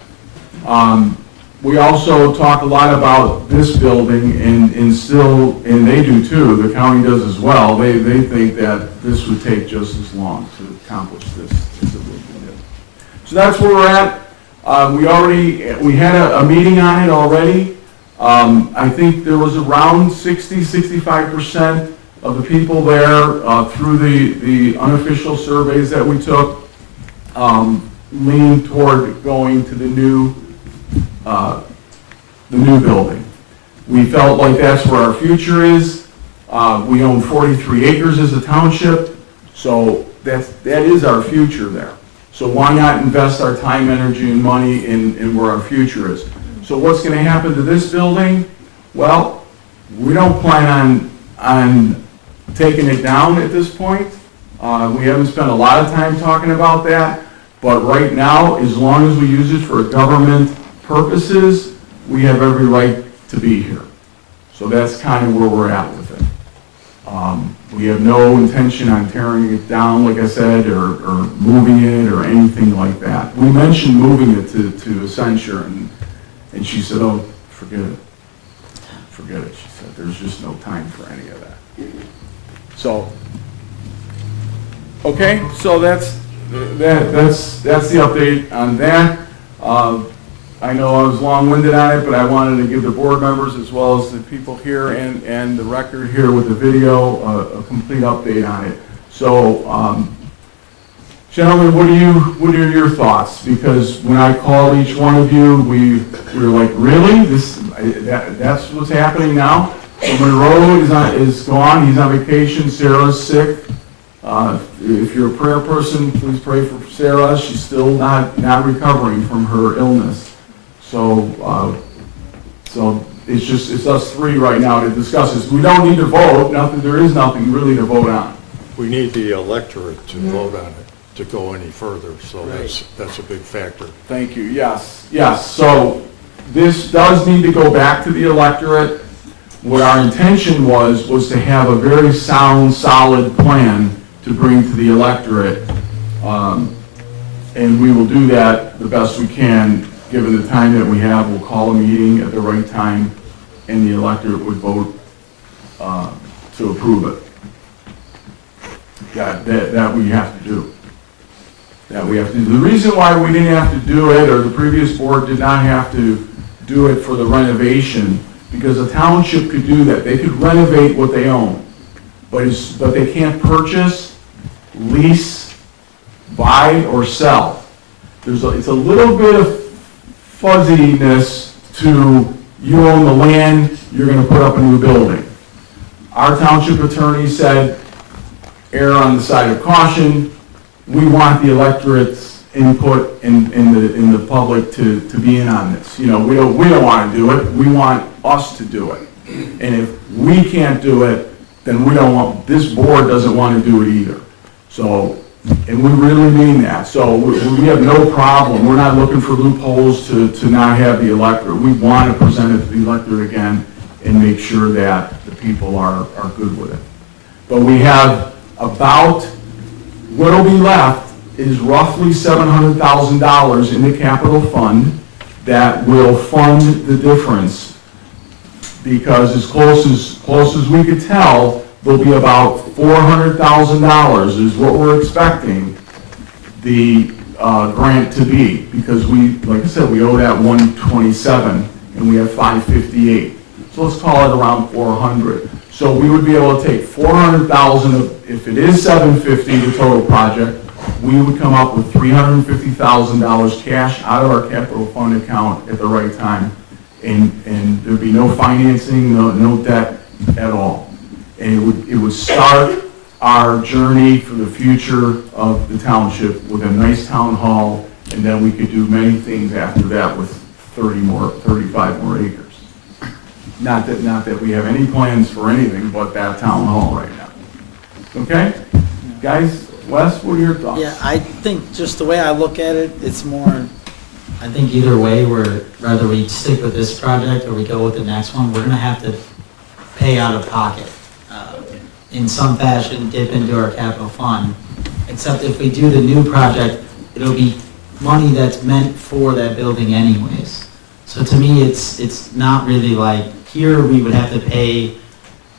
We also talk a lot about this building, and they do too, the county does as well. They think that this would take just as long to accomplish this as it would do. So that's where we're at. We had a meeting on it already. I think there was around 65% of the people there through the unofficial surveys that we took leaned toward going to the new building. We felt like that's where our future is. We own 43 acres as a township, so that is our future there. So why not invest our time, energy, and money in where our future is? So what's going to happen to this building? Well, we don't plan on taking it down at this point. We haven't spent a lot of time talking about that, but right now, as long as we use it for government purposes, we have every right to be here. So that's kind of where we're at with it. We have no intention on tearing it down, like I said, or moving it or anything like that. We mentioned moving it to Accenture, and she said, oh, forget it. Forget it, she said. There's just no time for any of that. So, okay, so that's the update on that. I know I was long-winded on it, but I wanted to give the board members as well as the people here and the record here with the video a complete update on it. So, gentlemen, what are your thoughts? Because when I called each one of you, we were like, really? That's what's happening now? So Monroe is gone. He's on vacation. Sarah's sick. If you're a prayer person, please pray for Sarah. She's still not recovering from her illness. So it's us three right now to discuss this. We don't need to vote. There is nothing really to vote on. We need the electorate to vote on it to go any further, so that's a big factor. Thank you. Yes. So this does need to go back to the electorate. What our intention was to have a very sound, solid plan to bring to the electorate, and we will do that the best we can. Given the time that we have, we'll call a meeting at the right time, and the electorate would vote to approve it. That we have to do. The reason why we didn't have to do it, or the previous board did not have to do it for the renovation, because a township could do that. They could renovate what they own, but they can't purchase, lease, buy, or sell. It's a little bit of fuzziness to you own the land, you're going to put up a new building. Our township attorney said, err on the side of caution. We want the electorate's input in the public to be in on this. We don't want to do it. We want us to do it. And if we can't do it, then this board doesn't want to do it either. So And we really mean that. So we have no problem. We're not looking for loopholes to not have the electorate. We want to present it to the electorate again and make sure that the people are good with it. But we have about, what'll be left is roughly $700,000 in the capital fund that will fund the difference. Because as close as we could tell, there'll be about $400,000 is what we're expecting the grant to be. Because we, like I said, we owe that 127 and we have 558. So let's call it around 400. So we would be able to take 400,000, if it is 750, the total project, we would come up with $350,000 cash out of our capital fund account at the right time. And there'd be no financing, no debt at all. And it would start our journey for the future of the township with a nice town hall, and then we could do many things after that with 35 more acres. Not that we have any plans for anything but that town hall right now. Okay? Guys, Wes, what are your thoughts? Yeah, I think just the way I look at it, it's more, I think either way, whether we stick with this project or we go with the next one, we're gonna have to pay out of pocket. In some fashion, dip into our capital fund. Except if we do the new project, it'll be money that's meant for that building anyways. So to me, it's not really like, here we would have to pay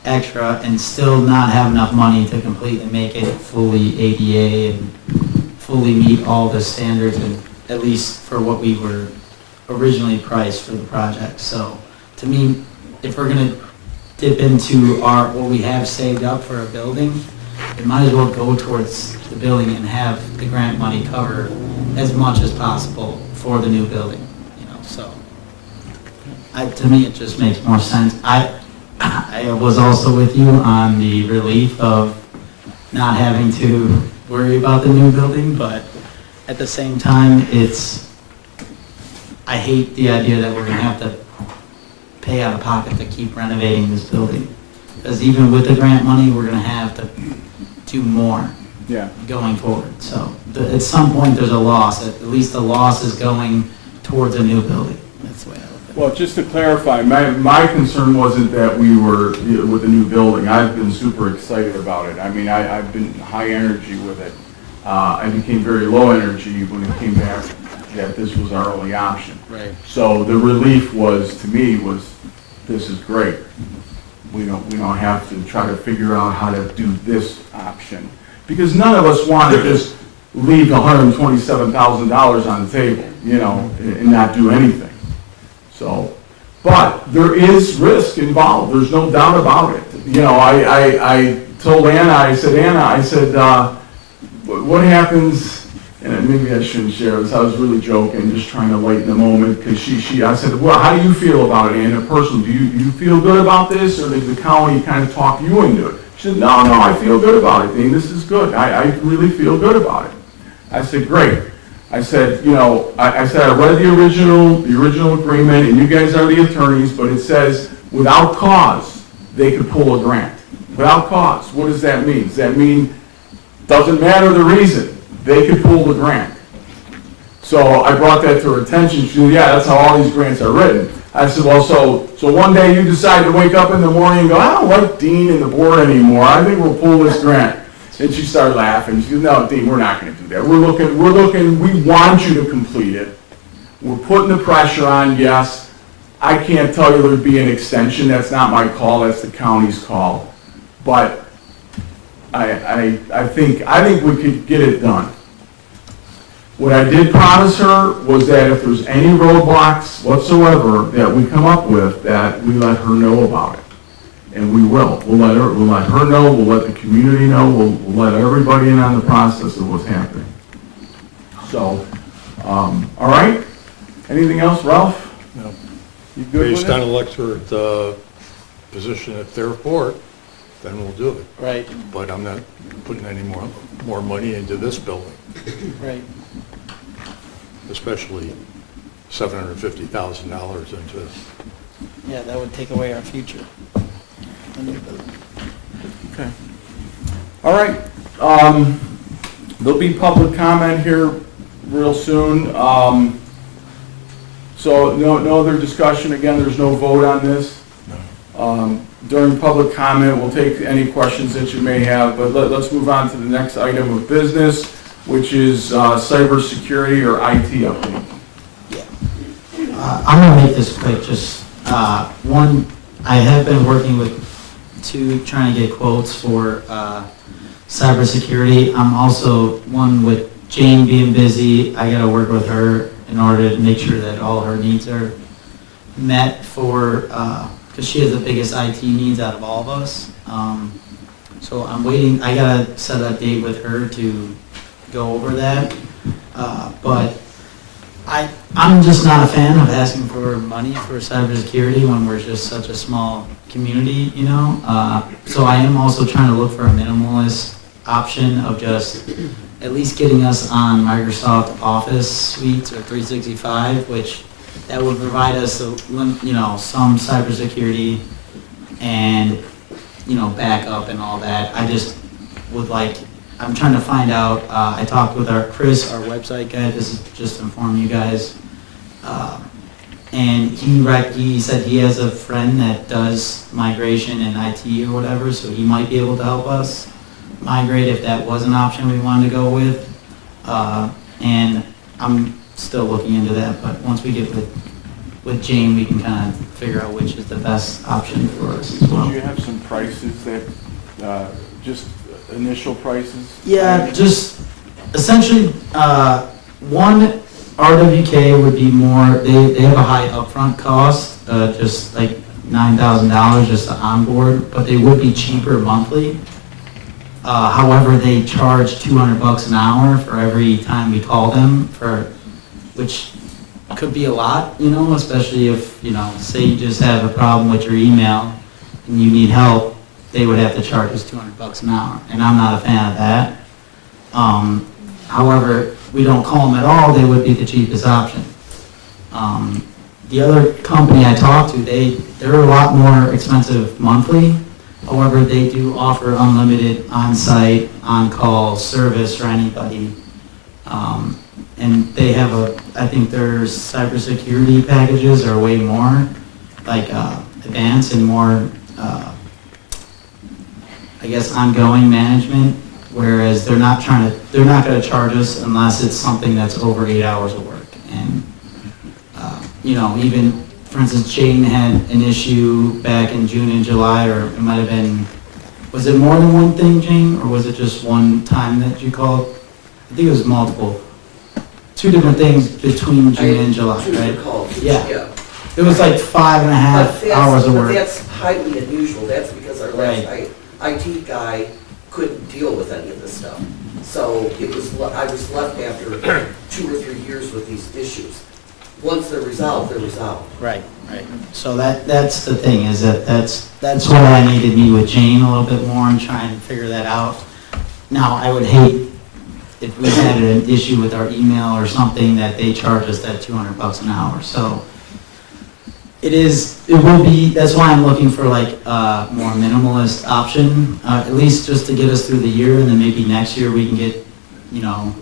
extra and still not have enough money to complete and make it fully ADA and fully meet all the standards, and at least for what we were originally priced for the project. So to me, if we're gonna dip into what we have saved up for a building, it might as well go towards the building and have the grant money cover as much as possible for the new building, so. To me, it just makes more sense. I was also with you on the relief of not having to worry about the new building, but at the same time, I hate the idea that we're gonna have to pay out of pocket to keep renovating this building. Because even with the grant money, we're gonna have to do more going forward. So at some point, there's a loss. At least the loss is going towards a new building. That's the way I look at it. Well, just to clarify, my concern wasn't that we were with the new building. I've been super excited about it. I mean, I've been high energy with it. I became very low energy when it came back that this was our only option. Right. So the relief to me was, this is great. We don't have to try to figure out how to do this option. Because none of us want to just leave $127,000 on the table, and not do anything. So, but there is risk involved. There's no doubt about it. I told Anna, I said, what happens, and maybe I shouldn't share this, I was really joking, just trying to lighten the moment, because I said, well, how do you feel about it, Anna, personally? Do you feel good about this, or did the county kind of talk you into it? She said, no, I feel good about it, Dean, this is good. I really feel good about it. I said, great. I said, I read the original agreement, and you guys are the attorneys, but it says, without cause, they could pull a grant. Without cause, what does that mean? Does that mean, doesn't matter the reason, they could pull the grant? So I brought that to her attention. She said, yeah, that's how all these grants are written. I said, well, so one day you decide to wake up in the morning and go, I don't like Dean and the board anymore. I think we'll pull this grant. And she started laughing. She said, no, Dean, we're not going to do that. We're looking, we want you to complete it. We're putting the pressure on, yes. I can't tell you there'd be an extension. That's not my call. That's the county's call. But I think we could get it done. What I did promise her was that if there's any roadblocks whatsoever that we come up with, that we let her know about it. And we will. We'll let her know, we'll let the community know, we'll let everybody in on the process of what's happening. So, all right? Anything else, Ralph? No. You good with Based it? on electorate position at their board, then we'll do it. Right, But I'm not putting any more money into this building, right. especially $750,000 into. Yeah, that would take away our future. Okay. All right. There'll be public comment here real soon. So no other discussion. Again, there's no vote on this. During public comment, we'll take any questions that you may have, but let's move on to the next item of business, which is cybersecurity or IT update. I'm gonna make this quick, just, one, I have been working with two, trying to get quotes for, cybersecurity. I'm also, one with Jane being busy, I gotta work with her in order to make sure that all her needs are met for, because she has the biggest IT needs out of all of us. So I'm waiting, I gotta set a date with her to go over that. But I'm just not a fan of asking for money for cybersecurity when we're just such a small community, you know? So I am also trying to look for a minimalist option of just at least getting us on Microsoft Office suites or 365, which that would provide us, you know, some cybersecurity and, you know, backup and all that. I just would like, I'm trying to find out, I talked with Chris, our website guy, this is just to inform you guys, and he said he has a friend that does migration in IT or whatever, so he might be able to help us migrate if that was an option we wanted to go with. And I'm still looking into that, but once we get with Jane, we can kind of figure out which is the best option for us as well. Do you have some prices that, just initial prices? Yeah, just essentially, one RWK would be more, they have a high upfront cost, just like $9,000 just to onboard, but they would be cheaper monthly. However, they charge $200 an hour for every time we call them, which could be a lot, you know, especially if, you know, say you just have a problem with your email and you need help, they would have to charge us $200 an hour, and I'm not a fan of that. However, we don't call them at all, they would be the cheapest option. The other company I talked to, they're a lot more expensive monthly. However, they do offer unlimited on-site, on-call service for anybody. And they have I think their cybersecurity packages are way more, like, advanced and more, I guess, ongoing management, whereas they're not gonna charge us unless it's something that's over 8 hours of work. And, you know, even, for instance, Jane had an issue back in June and July, or it might have been, was it more than one thing, Jane, or was it just one time that you called? I think it was multiple. Two different things between June and July, right? Yeah. It was like 5.5 hours of work. But that's highly unusual. That's because our last Right. IT guy couldn't deal with any of this stuff. So I was left after 2 or 3 years with these issues. Once they're resolved, they're resolved. Right. So that's the thing, is that's what I need to meet with Jane a little bit more and try and figure that out. Now, I would hate if we had an issue with our email or something that they charge us that $200 an hour. So it will be, that's why I'm looking for like a more minimalist option, at least just to get us through the year, and then maybe next year we can get, you know,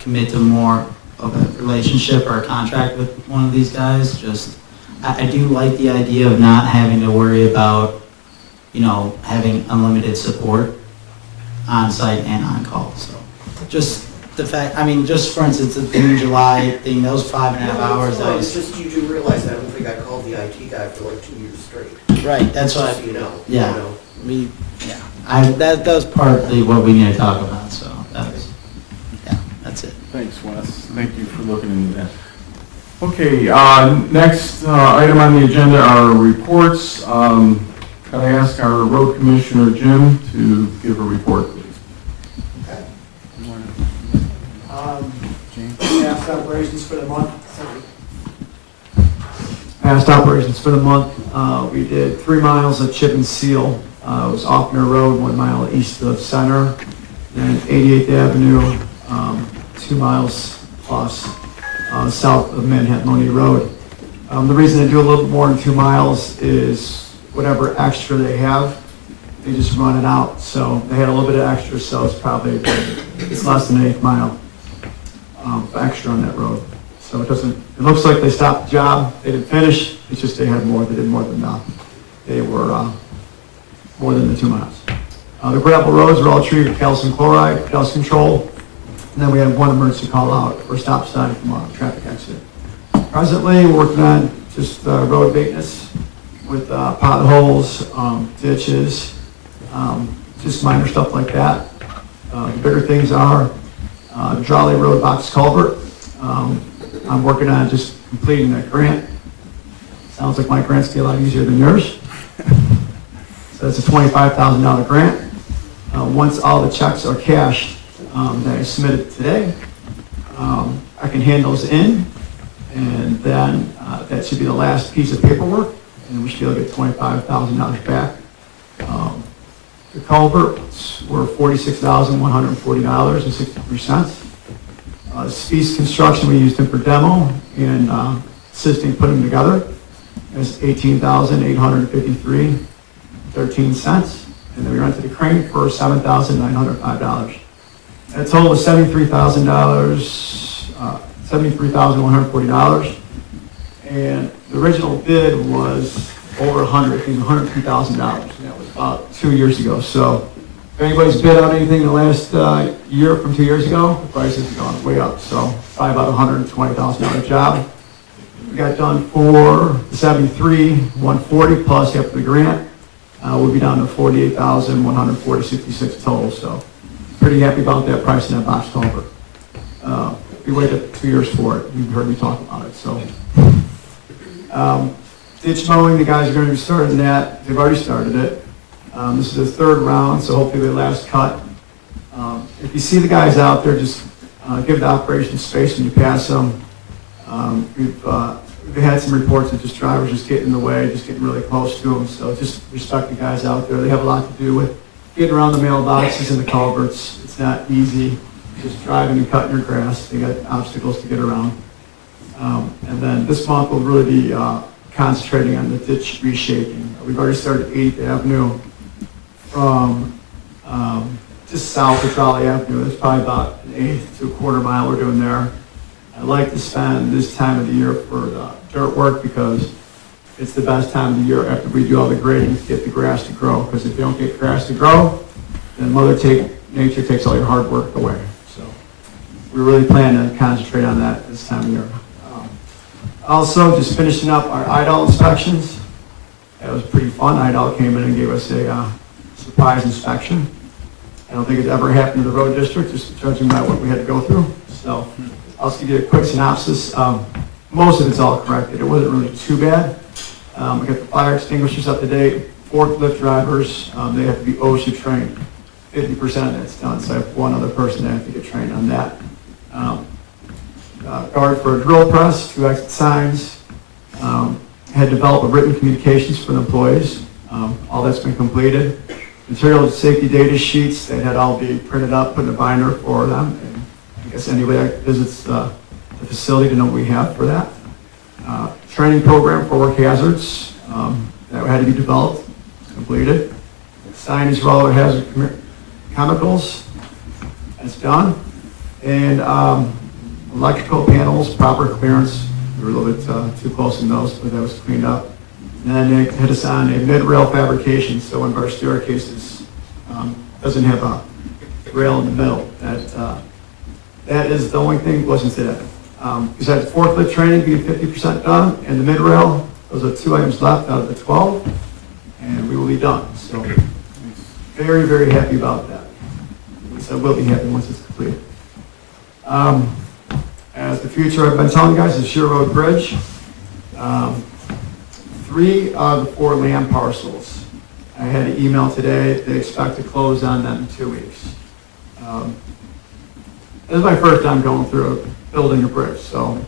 commit to more of a relationship or a contract with one of these guys. Just, I do like the idea of not having to worry about, you know, having unlimited support on site and on call. So just the fact, I mean, just for instance, the June, July thing, those 5.5 hours, that It's was, just, you do realize that I don't think I called the IT guy for like 2 years straight. right, that's what Just so you know. yeah. You know. That was partly what we need to talk about, so that's it. Thanks, Wes. Thank you for looking into that. Okay, next item on the agenda are reports. Can I ask our road commissioner, Jim, to give a report, please? Past operations for the month. Past operations for the month, we did 3 miles of chip and seal. It was Offner Road, 1 mile east of Center, and 88th Avenue, 2 miles plus south of Manhattan Road. The reason they do a little bit more than 2 miles is whatever extra they have, they just run it out. So they had a little bit of extra, so it's probably it's less than an 1/8 mile extra on that road. So it doesn't, it looks like they stopped the job, they didn't finish, it's just they had more, they did more than, they were more than the 2 miles. The gravel roads are all treated with calcium chloride, dust control, and then we have one emergency call out for stop sign from a traffic accident. Presently, we're working on just road maintenance with potholes, ditches, just minor stuff like that. The bigger things are Jolly Road box culvert. I'm working on just completing that grant. Sounds like my grant's be a lot easier than yours. So it's a $25,000 grant. Once all the checks are cashed that I submitted today, I can hand those in, and then that should be the last piece of paperwork, and we should be able to get $25,000 back. The culverts were $46,140.63. Speed's Construction, we used them for demo and assisting putting them together. It's $18,853.13. And then we rented the crane for $7,905. A total of $73,140. And the original bid was over $102,000. And that was about 2 years ago. So if anybody's bid on anything in the last year from 2 years ago, the price has gone way up. So probably about $120,000 job. We got done for $73,140 plus after the grant. We'll be down to $48,140.66 total. So pretty happy about that price in that box culvert. We waited 2 years for it. You've heard me talk about it. So ditch mowing, the guys are going to be starting that. They've already started it. This is the third round, so hopefully the last cut. If you see the guys out there, just give the operation space when you pass them. We've had some reports of just drivers just getting in the way, just getting really close to them. So just respect the guys out there. They have a lot to do with getting around the mailboxes and the culverts. It's not easy just driving and cutting your grass. They got obstacles to get around. And then this month we'll really be concentrating on the ditch reshaping. We've already started 8th Avenue from just south of Trolley Avenue. There's probably about an 1/8 to a 1/4 mile we're doing there. I like to spend this time of the year for the dirt work because it's the best time of the year after we do all the grading to get the grass to grow. Because if you don't get grass to grow, then Nature takes all your hard work away. So we really plan to concentrate on that this time of year. Also, just finishing up our IDOL inspections. That was pretty fun. IDOL came in and gave us a surprise inspection. I don't think it's ever happened to the road district, just judging by what we had to go through. So I'll just give you a quick synopsis. Most of it's all corrected. It wasn't really too bad. We got the fire extinguishers up to date. Forklift drivers, they have to be OSHA trained. 50% of that's done, so I have one other person that I have to get trained on that. Guard for a drill press, 2 exit signs. Had developed a written communications for the employees. All that's been completed. Material safety data sheets, they had all be printed up, put in a binder for them. And I guess anybody that visits the facility to know what we have for that. Training program for work hazards that had to be developed, completed. Signage for all our hazard chemicals, that's done. And electrical panels, proper clearance. We were a little bit too close in those, but that was cleaned up. And then they hit us on a mid-rail fabrication, so one of our staircases doesn't have a rail in the middle. That is the only thing wasn't today. Besides forklift training being 50% done, and the mid-rail, those are 2 items left out of the 12, and we will be done. So very, very happy about that. At least I will be happy once it's completed. As the future, I've been telling you guys, is Sheer Road Bridge. 3 of the 4 land parcels. I had an email today, they expect to close on them in 2 weeks. This is my first time going through building a bridge, so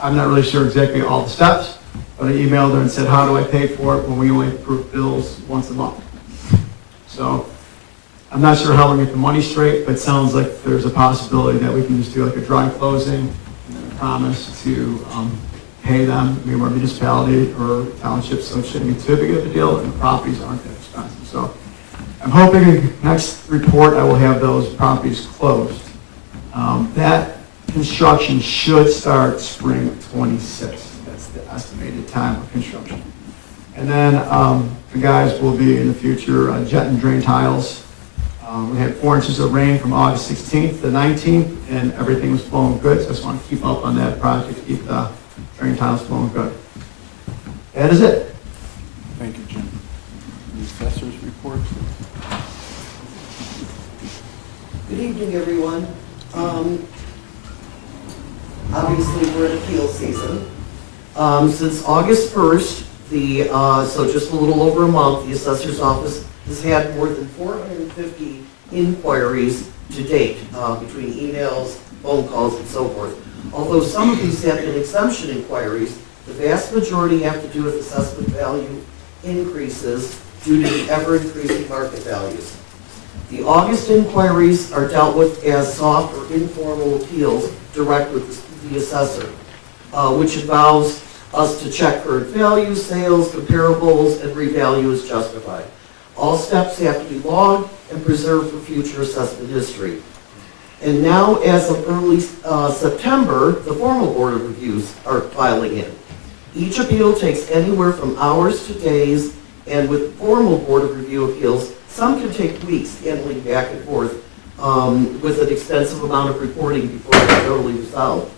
I'm not really sure exactly all the steps, but I emailed her and said, how do I pay for it when we only approve bills once a month? So I'm not sure how we're going to get the money straight, but it sounds like there's a possibility that we can just do like a dry closing and then a promise to pay them. I mean, we're a municipality or township, so it shouldn't be too big of a deal, and the properties aren't that expensive. So I'm hoping next report I will have those properties closed. That construction should start spring 26. That's the estimated time of construction. And then the guys will be in the future jet and drain tiles. We had 4 inches of rain from August 16th to 19th, and everything was flowing good. So I just want to keep up on that project, keep the drain tiles flowing good. That is it. Thank you, Jim. The assessor's report. Good evening, everyone. Obviously, we're in appeal season. Since August 1st, so just a little over a month, the assessor's office has had more than 450 inquiries to date, between emails, phone calls, and so forth. Although some of these have been exemption inquiries, the vast majority have to do with assessment value increases due to the ever-increasing market values. The August inquiries are dealt with as soft or informal appeals direct with the assessor, which involves us to check current values, sales, comparables, and revalue as justified. All steps have to be logged and preserved for future assessment history. And now, as of early September, the formal board of reviews are filing in. Each appeal takes anywhere from hours to days, and with formal board of review appeals, some can take weeks handling back and forth with an extensive amount of reporting before they're totally resolved.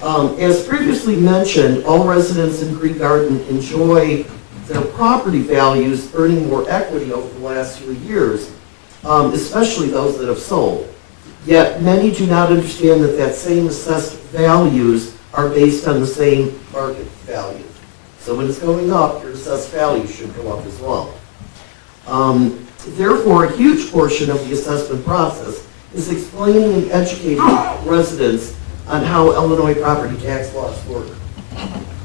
As previously mentioned, all residents in Green Garden enjoy their property values earning more equity over the last few years, especially those that have sold. Yet many do not understand that same assessed values are based on the same market value. So when it's going up, your assessed value should go up as well. Therefore, a huge portion of the assessment process is explaining and educating residents on how Illinois property tax laws work.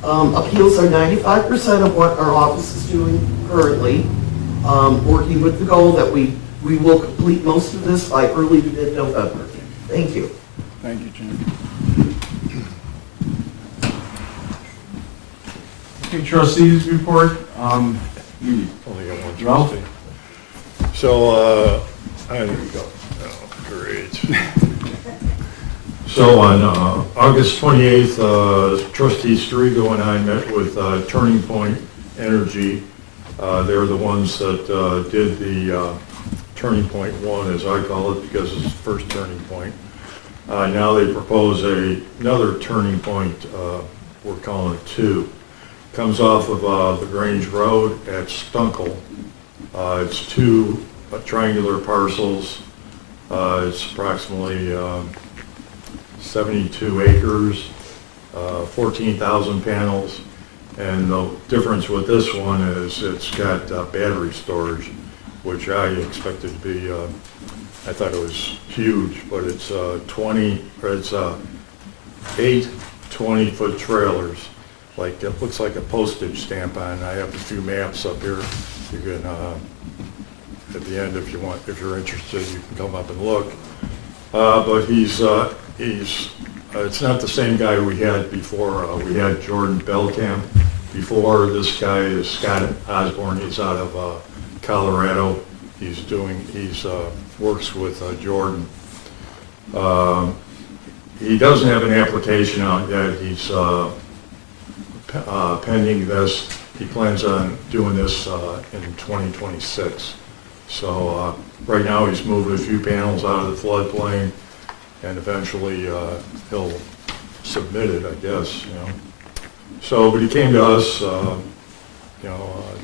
Appeals are 95% of what our office is doing currently, working with the goal that we will complete most of this by early to mid-November. Thank you. Thank you, Jim. Okay, trustees report. Only got one Ralph? trustee. So, there you go. Oh, great. So on August 28th, Trustee Strigo and I met with Turning Point Energy. They're the ones that did the Turning Point 1, as I call it, because it's the first turning point. Now they propose another turning point, we're calling it 2. Comes off of the Grange Road at Stunkel. It's 2 triangular parcels. It's approximately 72 acres, 14,000 panels. And the difference with this one is it's got battery storage, which I expected to be, I thought it was huge, but it's 8 20-foot trailers. Like, it looks like a postage stamp on. I have a few maps up here. You can, at the end, if you're interested, you can come up and look. But it's not the same guy we had before. We had Jordan Belkamp before. This guy is Scott Osborne. He's out of Colorado. He works with Jordan. He doesn't have an application out yet. He's pending this. He plans on doing this in 2026. So right now he's moving a few panels out of the floodplain, and eventually he'll submit it, I guess. So, but he came to us.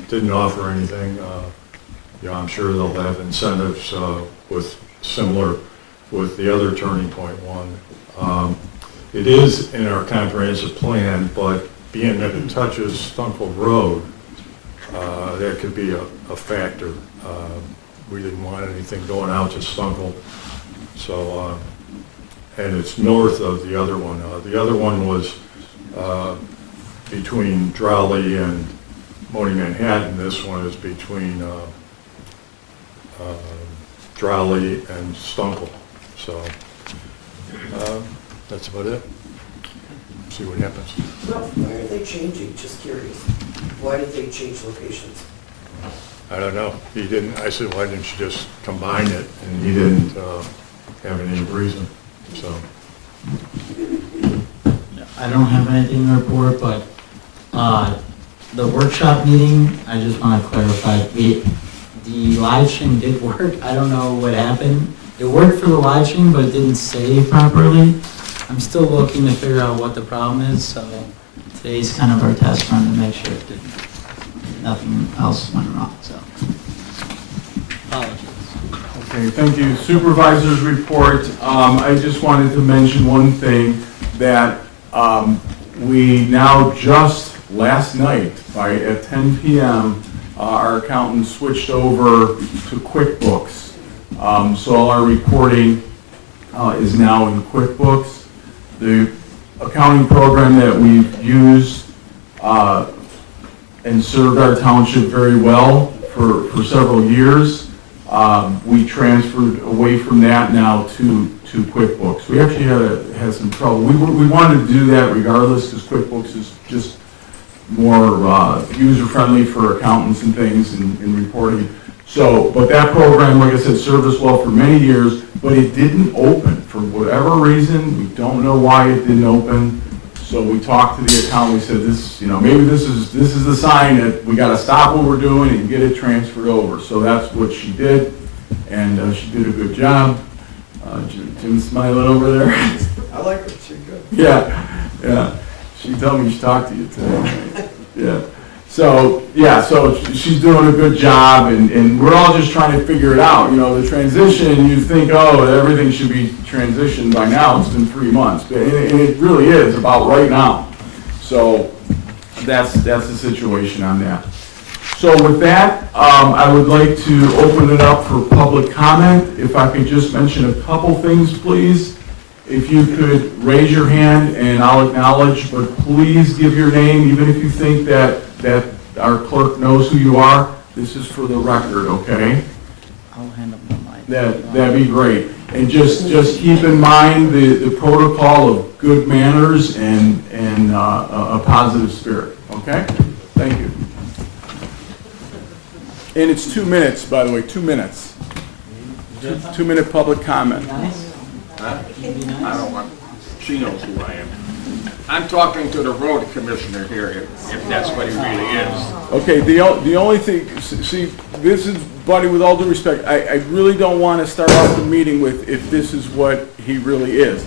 Didn't offer anything. I'm sure they'll have incentives similar with the other Turning Point 1. It is in our comprehensive plan, but being that it touches Stunkel Road, that could be a factor. We didn't want anything going out to Stunkel, so and it's north of the other one. The other one was between Drowley and Moni Manhattan. This one is between Drowley and Stunkel. So that's about it. See what happens. Well, why are they changing? Just curious. Why did they change locations? I I don't know. He didn't, I said, why didn't you just combine it? And he didn't have any reason, so. I don't have anything to report, but the workshop meeting, I just want to clarify, the live stream did work. I don't know what happened. It worked for the live stream, but it didn't save properly. I'm still looking to figure out what the problem is, so today's kind of our test run to make sure it didn't, nothing else went wrong, so. Apologies. Okay, thank you. Supervisor's report. I just wanted to mention one thing, that we now just last night, at 10 p.m., our accountant switched over to QuickBooks. So all our reporting is now in QuickBooks. The accounting program that we've used and served our township very well for several years, we transferred away from that now to QuickBooks. We actually had some trouble. We wanted to do that regardless, because QuickBooks is just more user-friendly for accountants and things in reporting. So, but that program, like I said, served us well for many years, but it didn't open for whatever reason. We don't know why it didn't open. So we talked to the accountant. We said, "This, maybe this is the sign that we got to stop what we're doing and get it transferred over." So that's what she did, and she did a good job. Jim's smiling over there. I like her, she's good. Yeah. She told me she talked to you today. Yeah. So she's doing a good job, and we're all just trying to figure it out. The transition, you think, everything should be transitioned by now. It's been 3 months, but and it really is about right now. So that's the situation on that. So with that, I would like to open it up for public comment. If I could just mention a couple things, please. If you could raise your hand and I'll acknowledge, but please give your name, even if you think that our clerk knows who you are. This is for the record, okay? I'll hand up the mic. That'd be great. And just keep in mind the protocol of good manners and a positive spirit, okay? Thank you. And it's 2 minutes, by the way, 2 minutes. 2-minute public comment. Huh? I don't want, she knows who I am. I'm talking to the road commissioner here, if that's what he really is. Okay, the only thing, see, this is, buddy, with all due respect, I really don't want to start off the meeting with if this is what he really is.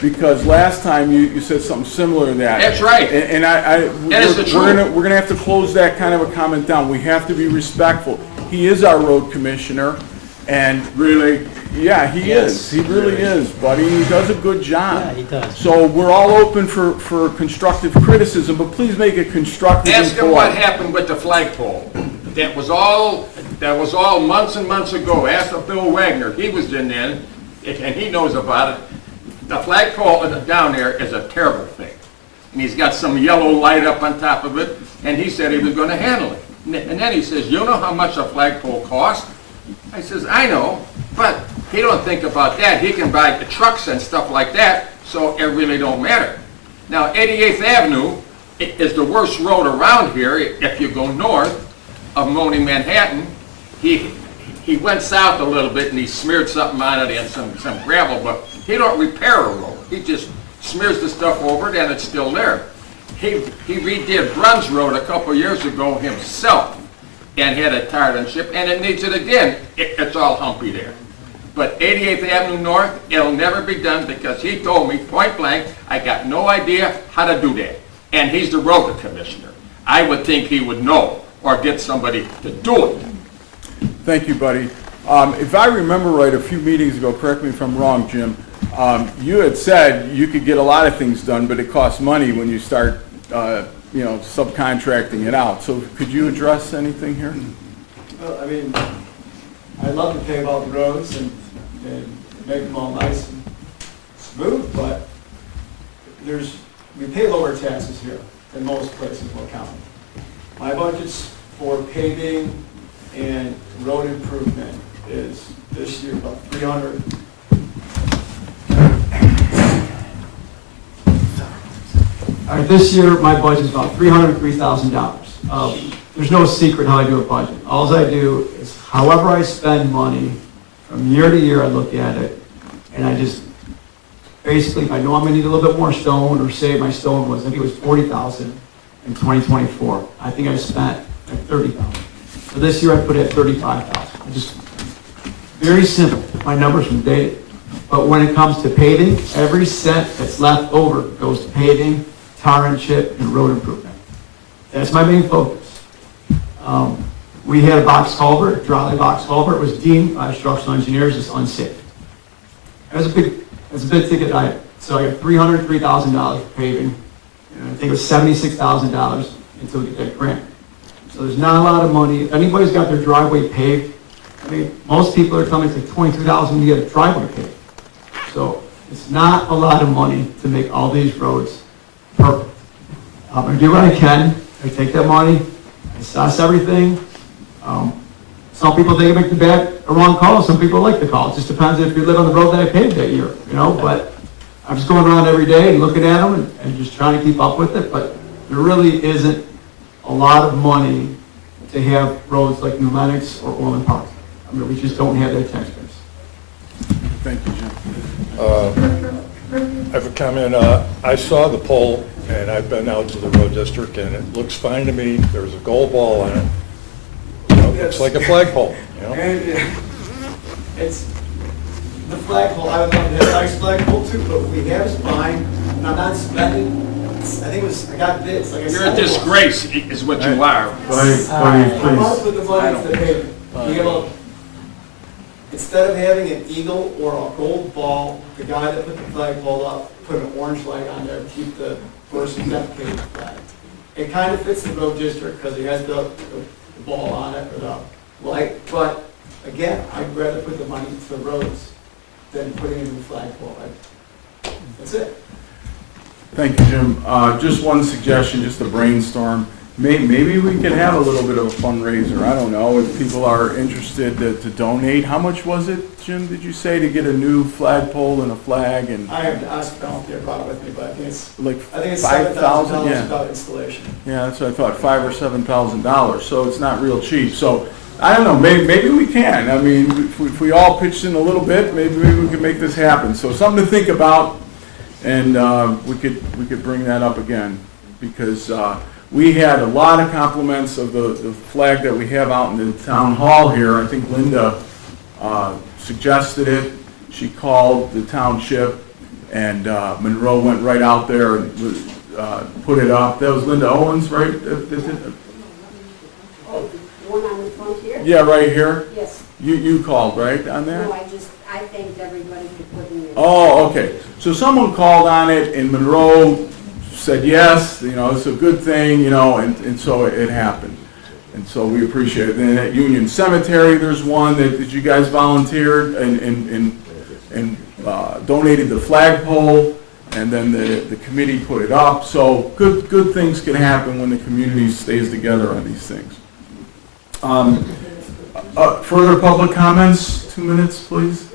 Because last time you said something similar to that. That's right. And we're gonna have to close that kind of a comment down. We have to be respectful. He is our road commissioner, and really, yeah, he is. He really is, buddy. He does a good job. Yeah, he does. So we're all open for constructive criticism, but please make it constructive. ask him what happened with the flagpole. That was all months and months ago. Ask Bill Wagner. He was in then, and he knows about it. The flagpole down there is a terrible thing. And he's got some yellow light up on top of it, and he said he was going to handle it. And then he says, "You know how much a flagpole costs?" I says, "I know, but he don't think about that. He can buy the trucks and stuff like that, so it really don't matter." Now, 88th Avenue is the worst road around here if you go north of Moaning Manhattan. He went south a little bit and he smeared something on it and some gravel, but he don't repair a road. He just smears the stuff over it and it's still there. He redid Bruns Road a couple years ago himself and had it tarred and shipped, and it needs it again. It's all humpy there. But 88th Avenue North, it'll never be done because he told me point blank, I got no idea how to do that. And he's the road commissioner. I would think he would know or get somebody to do it. Thank you, buddy. If I remember right, a few meetings ago, correct me if I'm wrong, Jim, you had said you could get a lot of things done, but it costs money when you start subcontracting it out. So could you address anything here? Well, I mean, I'd love to pave all the roads and make them all nice and smooth, but we pay lower taxes here than most places in the county. My budget's for paving and road improvement is this year about 300. All right, this year my budget is about $303,000. there's no secret how I do a budget. All I do is however I spend money, from year to year, I look at it, and I just, basically, if I know I'm gonna need a little bit more stone, or say my stone was, I think it was 40,000 in 2024. I think I spent like 30,000. So this year I put it at 35,000. I just, very simple, my numbers from data. But when it comes to paving, every cent that's left over goes to paving, tar and chip, and road improvement. That's my main focus. We had a box culvert, a trolley box culvert, was deemed by structural engineers as unsafe. That's a big ticket item. So I got $303,000 for paving, and I think it was $76,000 until we get that grant. So there's not a lot of money. If anybody's got their driveway paved, I mean, most people are coming to $22,000 to get a driveway paved. So it's not a lot of money to make all these roads perfect. I do what I can. I take that money, I assess everything. Some people think I make the wrong call. Some people like the call. It just depends if you live on the road that I paved that year, you know. But I'm just going around every day and looking at them and just trying to keep up with it. But there really isn't a lot of money to have roads like New Lenox or Orland Park. I mean, we just don't have that tax base. Thank you, Jim. I have a comment. I saw the pole, and I've been out to the road district, and it looks fine to me. There's a gold ball on it. You know, it looks like a flagpole, you know? It's the flagpole. I would love to have a nice flagpole too, but what we have is fine. And I'm not spending. I think it was, I got bids, like I said. You're a disgrace, is what you are. I want to put the money to the pavement. We have a, instead of having an eagle or a gold ball, the guy that put the flagpole up put an orange light on there to keep the person dedicated flag. It kind of fits the road district because it has the ball on it or the light, but again, I'd rather put the money to the roads than putting in the flagpole. That's it. Thank you, Jim. Just one suggestion, just a brainstorm. Maybe we could have a little bit of a fundraiser. I don't know, if people are interested to donate. How much was it, Jim, did you say, to get a new flagpole and a flag? And I have to ask Valentina brought it with me, but I think it's like $5,000 $5,000, without installation. Yeah, that's what I thought, $5,000 or $7,000. So it's not real cheap. So I don't know, maybe we can. I mean, if we all pitched in a little bit, maybe we can make this happen. So something to think about, and we could bring that up again, because we had a lot of compliments of the flag that we have out in the town hall here. I think Linda suggested it. She called the township, and Monroe went right out there and put it up. That was Linda Owens, right? One on the front here? Yeah, right here. Yes. You called, right, on there? No, I thanked everybody for putting it. Oh, okay. So someone called on it, and Monroe said yes, you know, it's a good thing, you know, and so it happened. And so we appreciate it. Then at Union Cemetery, there's one that you guys volunteered and donated the flagpole, and then the committee put it up. So good things can happen when the community stays together on these things. Further public comments? 2 minutes, please.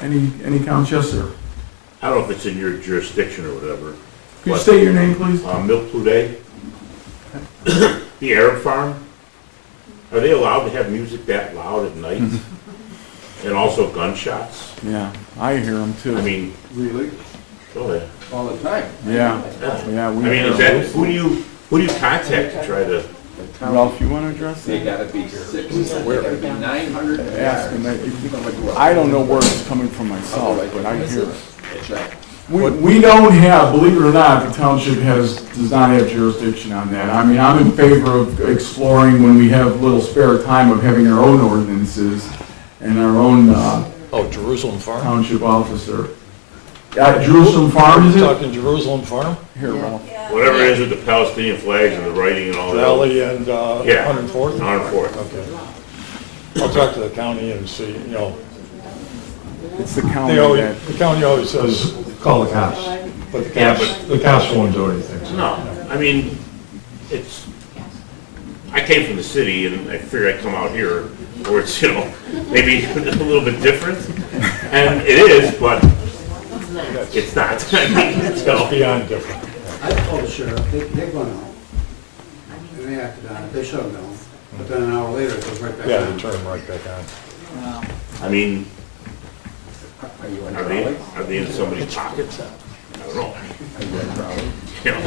Any comments? Yes, sir. I don't know if it's in your jurisdiction or whatever. Could you state your name, please? Milk Poulet. The Arab Farm. Are they allowed to have music that loud at night? And also gunshots? Yeah, I hear them too. I mean, Really? go ahead. All the time. Yeah, I we mean, hear is 'em. that, who do you contact to try to? Ralph, you want to address They that? gotta be 600, they gotta be 900. Ask him. I don't know where it's coming from myself, but I hear it. That's right. We don't have, believe it or not, the township does not have jurisdiction on that. I mean, I'm in favor of exploring when we have little spare time of having our own ordinances and our own Jerusalem Farm? township officer. Jerusalem Farm, is it? Talking Jerusalem Farm? Here, Ralph. Whatever it is with the Palestinian flags and the writing and all that. Raleigh and Yeah. 104th? 104th. Okay. I'll talk to the county and see, you know. It's the county The county always says, call the cops. But the cops won't do anything. So. No, I mean, I came from the city and I figured I'd come out here where it's, you know, maybe a little bit different. And it is, but it's not. I mean, It's beyond different. I told the sheriff, they're gonna, and they acted on it, they shut them down. But then an hour later, it goes right back Yeah, on. they turn them right back on. I mean, Are you in are they in somebody's pockets? I don't know. You know,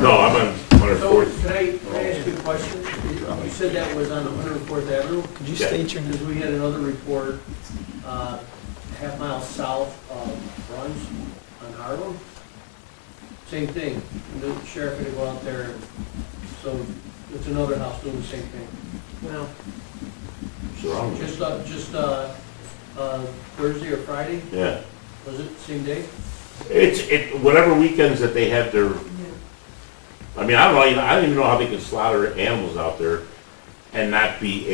no, I'm on So, 104th. can I ask you a question? You said that was on 104th Avenue? Could you Yeah. state your name? Because we had another report, half mile south of Bruns on Harlem. Same thing, the sheriff had to go out there, so it's another house doing the same thing. Well, Surrounded. just Thursday or Friday, Yeah. was it, same day? Whatever weekends that they have their, I mean, I don't even know how they can slaughter animals out there and not be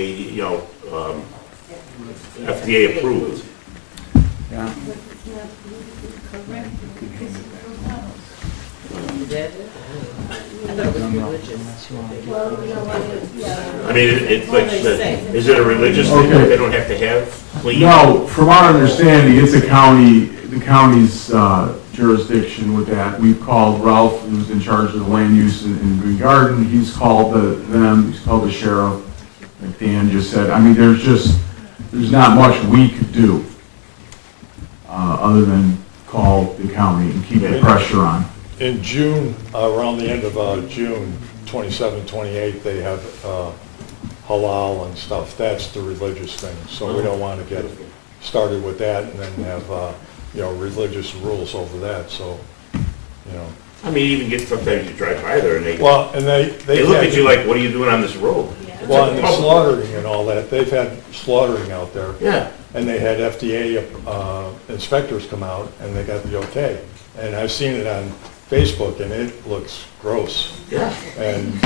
FDA approved. Yeah. I mean, it's like, is it a religious thing that they don't have to have clean? No, from our understanding, it's the county's jurisdiction with that. We've called Ralph, who's in charge of the land use in Green Garden. He's called he's called the sheriff, like Dan just said. I mean, there's not much we could do other than call the county and keep the pressure on. In June, around the end of June, 27, 28, they have halal and stuff. That's the religious thing. So we don't want to get started with that and then have, religious rules over that. So, I mean, even sometimes you drive by there and they Well, and they look had- at you like, what are you doing on this road? Well, and the slaughtering and all that, they've had slaughtering out there. Yeah. And they had FDA inspectors come out and they got the okay. And I've seen it on Facebook and it looks gross. Yeah. And,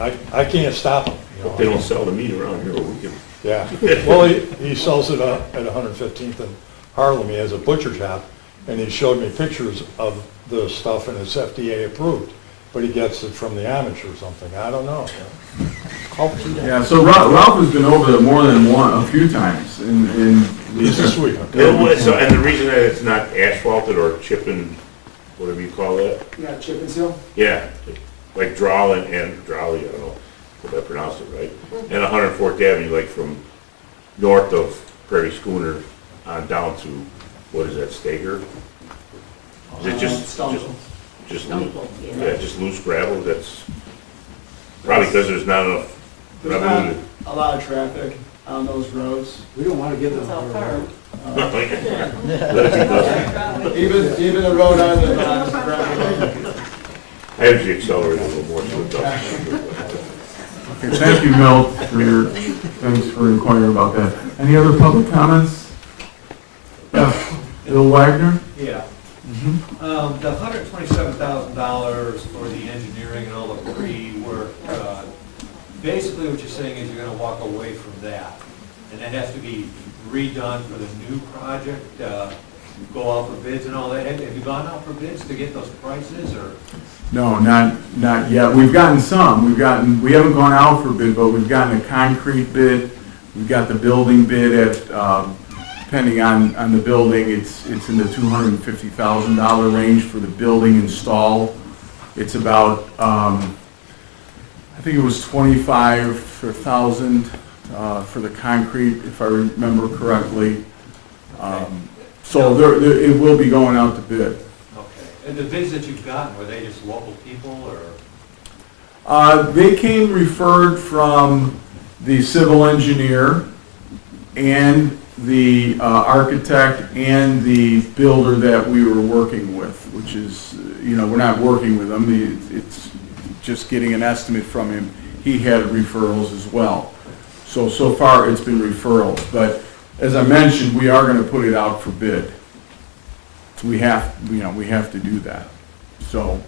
I can't stop them. They don't sell the meat around here, we can. Yeah. Well, he sells it at 115th in Harlem. He has a butcher shop and he showed me pictures of the stuff and it's FDA approved. But he gets it from the Amish or something. I don't know. Yeah, so Ralph has been over there more than a few times in He's this week. And the reason that it's not asphalted or chipping, whatever you call that, Yeah, chip and seal? yeah, like Drawley, I don't know if I pronounced it right, and 104th Avenue, like from north of Prairie Schooner on down to, what is that, Stager? Is it just loose gravel? That's probably because there's not enough There's revenue. not a lot of traffic on those roads. We don't want to get them on the road. Let it be done. Even the road I live on is gravel. I usually accelerate a little more so it doesn't. Okay, thank you, Milt, thanks for inquiring about that. Any other public comments? Yes, Bill Wagner? Yeah. The $127,000 for the engineering and all the pre-work, basically what you're saying is you're gonna walk away from that. And that has to be redone for the new project, go out for bids and all that. Have you gone out for bids to get those prices, or? No, not yet. We've gotten some. We haven't gone out for bid, but we've gotten a concrete bid. We've got the building bid at, depending on the building, it's in the $250,000 range for the building install. It's about, I think it was $25,000 for the concrete, if I remember correctly. So it will be going out to bid. Okay. And the bids that you've gotten, were they just local people, or? They came referred from the civil engineer and the architect and the builder that we were working with, which is, we're not working with him. It's just getting an estimate from him. He had referrals as well. So far it's been referrals, but as I mentioned, we are going to put it out for bid. So we have to do that. So,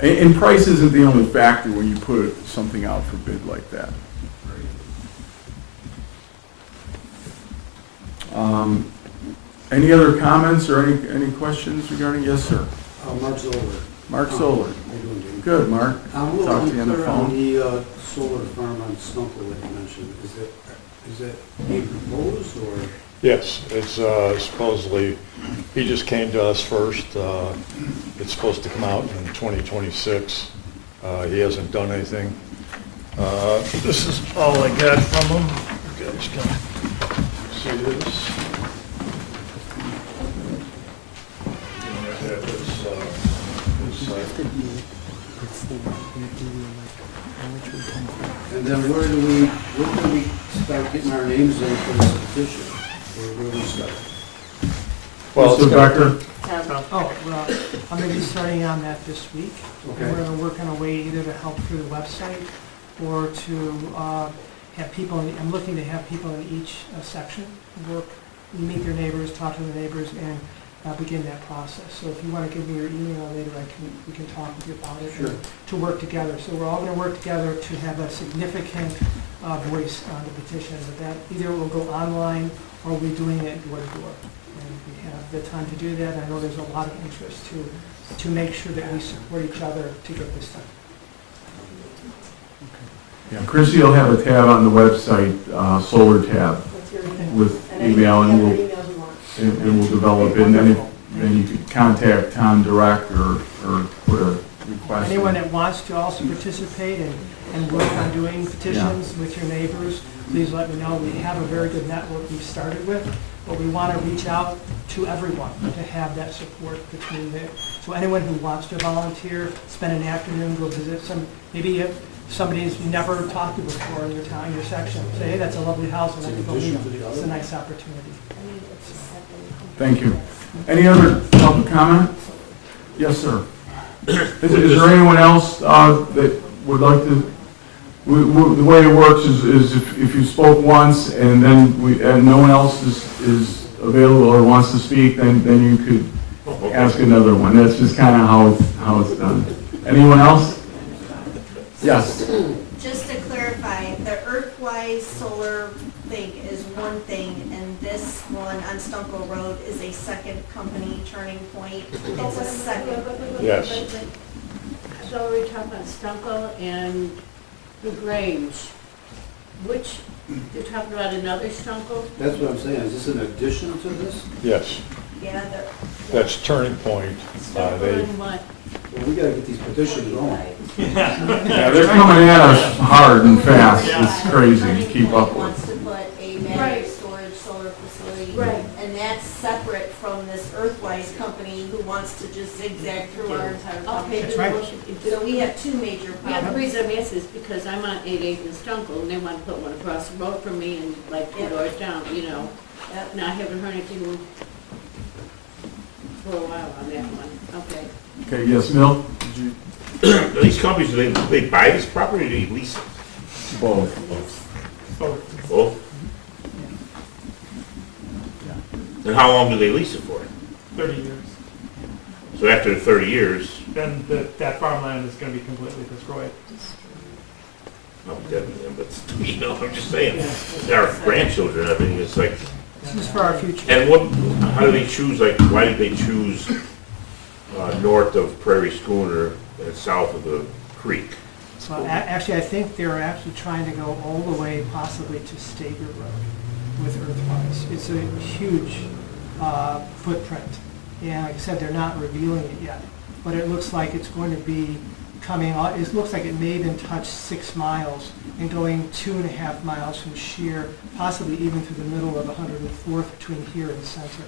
and price isn't the only factor when you put something out for bid like that. Any other comments or any questions regarding? Yes, sir. Mark Zoller. Mark Zoller. How you doing, Jim? Good, Mark. I'm a little Talk to you on the unclear on phone. the solar farm on Stumple that you mentioned. Is that being proposed, or? Yes, it's supposedly, he just came to us first. It's supposed to come out in 2026. He hasn't done anything. This is all I got from him. You guys can see this. And then where do we start getting our names in for this petition? Where do we start? Well, Mr. Becker? Oh, well, I'm going to be starting on that this week. Okay. And we're going to work on a way either to help through the website or to have people, I'm looking to have people in each section work, meet their neighbors, talk to the neighbors, and begin that process. So if you want to give me your email later, we can talk with you about it. Sure. And to work together. So we're all going to work together to have a significant voice on the petition. But that either will go online or we're doing it door to door. And we have the time to do that. I know there's a lot of interest to make sure that we support each other to get this done. Yeah, Chrissy will have a tab on the website, solar tab, with email, and we'll develop it, and then you could contact Tom direct or put a request in. Anyone that wants to also participate and work on doing petitions with your neighbors, please let me know. We have a very good network we've started with, but we want to reach out to everyone to have that support between there. So anyone who wants to volunteer, spend an afternoon, go visit maybe if somebody's you never talked to before in your town, your section, say, hey, that's a lovely house, and I can go meet them. It's a nice opportunity. Thank you. Any other public comment? Yes, sir. Is there anyone else that would like to? The way it works is if you spoke once and then no one else is available or wants to speak, then you could ask another one. That's just kind of how it's done. Anyone else? Yes. Just to clarify, the Earthwise solar thing is one thing, and this one on Stunkel Road is a second company, Turning Point. It's a second. Yes. So we're talking about Stunkel and the Grange. Which, you're talking about another Stunkel? That's what I'm saying, is this in addition to this? Yes, Yeah, that's Turning Point. Stunkel and what? Well, we gotta get these petitions going. Yeah, they're coming at us hard and fast. It's crazy to keep up with. wants to put a battery storage solar facility. Right. And that's separate from this Earthwise company who wants to just zigzag through our entire Okay. That's right. So we have two major Yeah, the problems. reason I'm asking is because I'm on 8/8 in Stunkel, and they want to put one across the road from me and like 2 doors down, you know. Yep. And I haven't heard anything for a while on that one. Okay. Okay, yes, Mill? These companies, do they buy this property or do they lease it? Both. Both? And how long do they lease it for? 30 years. So after the 30 years, Then that farmland is going to be completely destroyed. I'm dead with them, but, you know, I'm just saying, our grandchildren, I mean, it's like, This is for our future. and how do they choose, like, why did they choose north of Prairie Schooner and south of the creek? So actually, I think they're actually trying to go all the way possibly to Stager Road with Earthwise. It's a huge footprint. And like I said, they're not revealing it yet. But it looks like it's going to be coming, it looks like it may even touch 6 miles and going 2.5 miles from Sheer, possibly even through the middle of 104th between here and Center.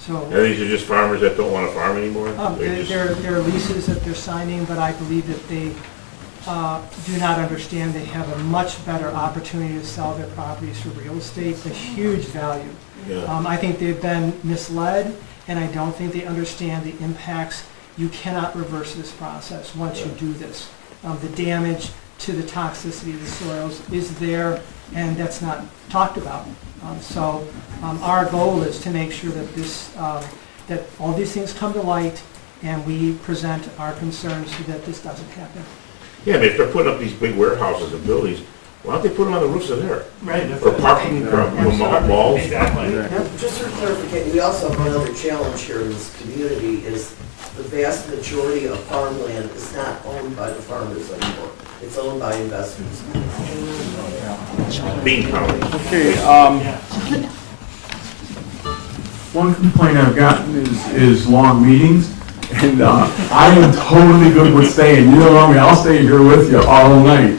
So. And these are just farmers that don't want to farm anymore? They're leases that they're signing, but I believe that they do not understand they have a much better opportunity to sell their properties for real estate, a huge value. Yeah. I think they've been misled, and I don't think they understand the impacts. You cannot reverse this process once you do this. The damage to the toxicity of the soils is there, and that's not talked about. So our goal is to make sure that that all these things come to light, and we present our concerns so that this doesn't happen. Yeah, I mean, if they're putting up these big warehouses and buildings, why don't they put them on the roofs of there? Right. Or parking malls? Exactly. Just for clarification, we also have another challenge here in this community is the vast majority of farmland is not owned by the farmers anymore. It's owned by investors. Bean county. Okay, one complaint I've gotten is long meetings. And I am totally good with staying. You know me, I'll stay here with you all night.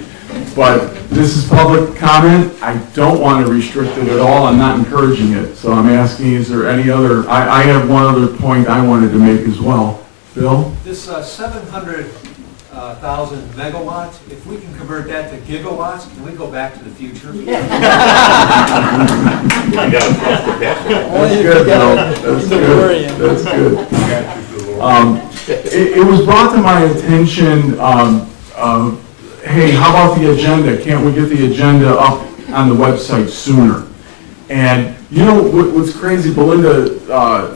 But this is public comment. I don't want to restrict it at all. I'm not encouraging it. So I'm asking, is there any other, I have one other point I wanted to make as well. Bill? This 700,000 megawatts, if we can convert that to gigawatts, can we go back to the future? That's good, Bill. That's good. That's good. It was brought to my attention, hey, how about the agenda? Can't we get the agenda up on the website sooner? And you know what's crazy? Belinda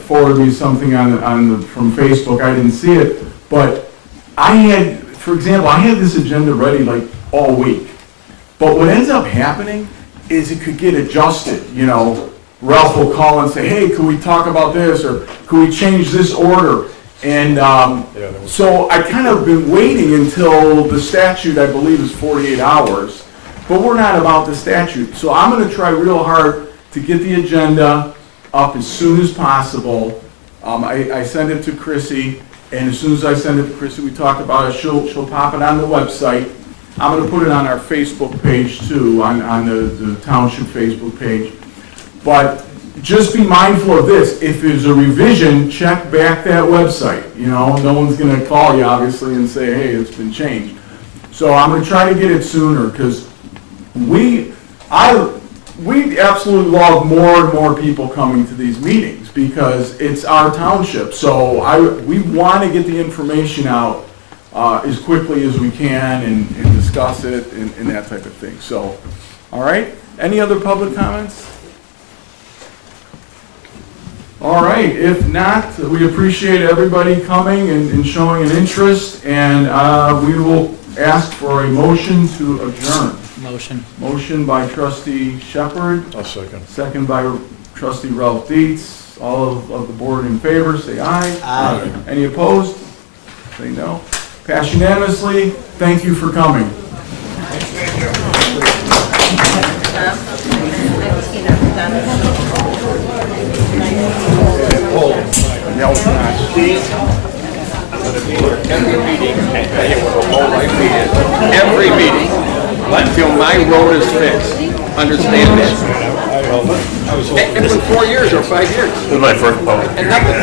forwarded me something from Facebook. I didn't see it, but I had, for example, I had this agenda ready like all week. But what ends up happening is it could get adjusted. You know, Ralph will call and say, "Hey, can we talk about this?" or "Can we change this order?" And so I kind of been waiting until the statute, I believe, is 48 hours. But we're not about the statute. So I'm going to try real hard to get the agenda up as soon as possible. I send it to Chrissy, and as soon as I send it to Chrissy, we talk about it. She'll pop it on the website. I'm going to put it on our Facebook page too, on the Township Facebook page. But just be mindful of this. If there's a revision, check back that website. You know, no one's going to call you, obviously, and say, hey, it's been changed. So I'm going to try to get it sooner, because we absolutely love more and more people coming to these meetings, because it's our township. So we want to get the information out as quickly as we can and discuss it and that type of thing. So, all right. Any other public comments? All right, if not, we appreciate everybody coming and showing an interest, and we will ask for a motion to adjourn. Motion. Motion by trustee Shepherd. I'll second. Second by trustee Ralph Dietz. All of the board in favor, say aye. Aye. Any opposed? Say no. Passed unanimously. Thank you for coming. Every meeting, until my road is fixed. Understand that? It was 4 years or 5 years. This is my first public And nothing.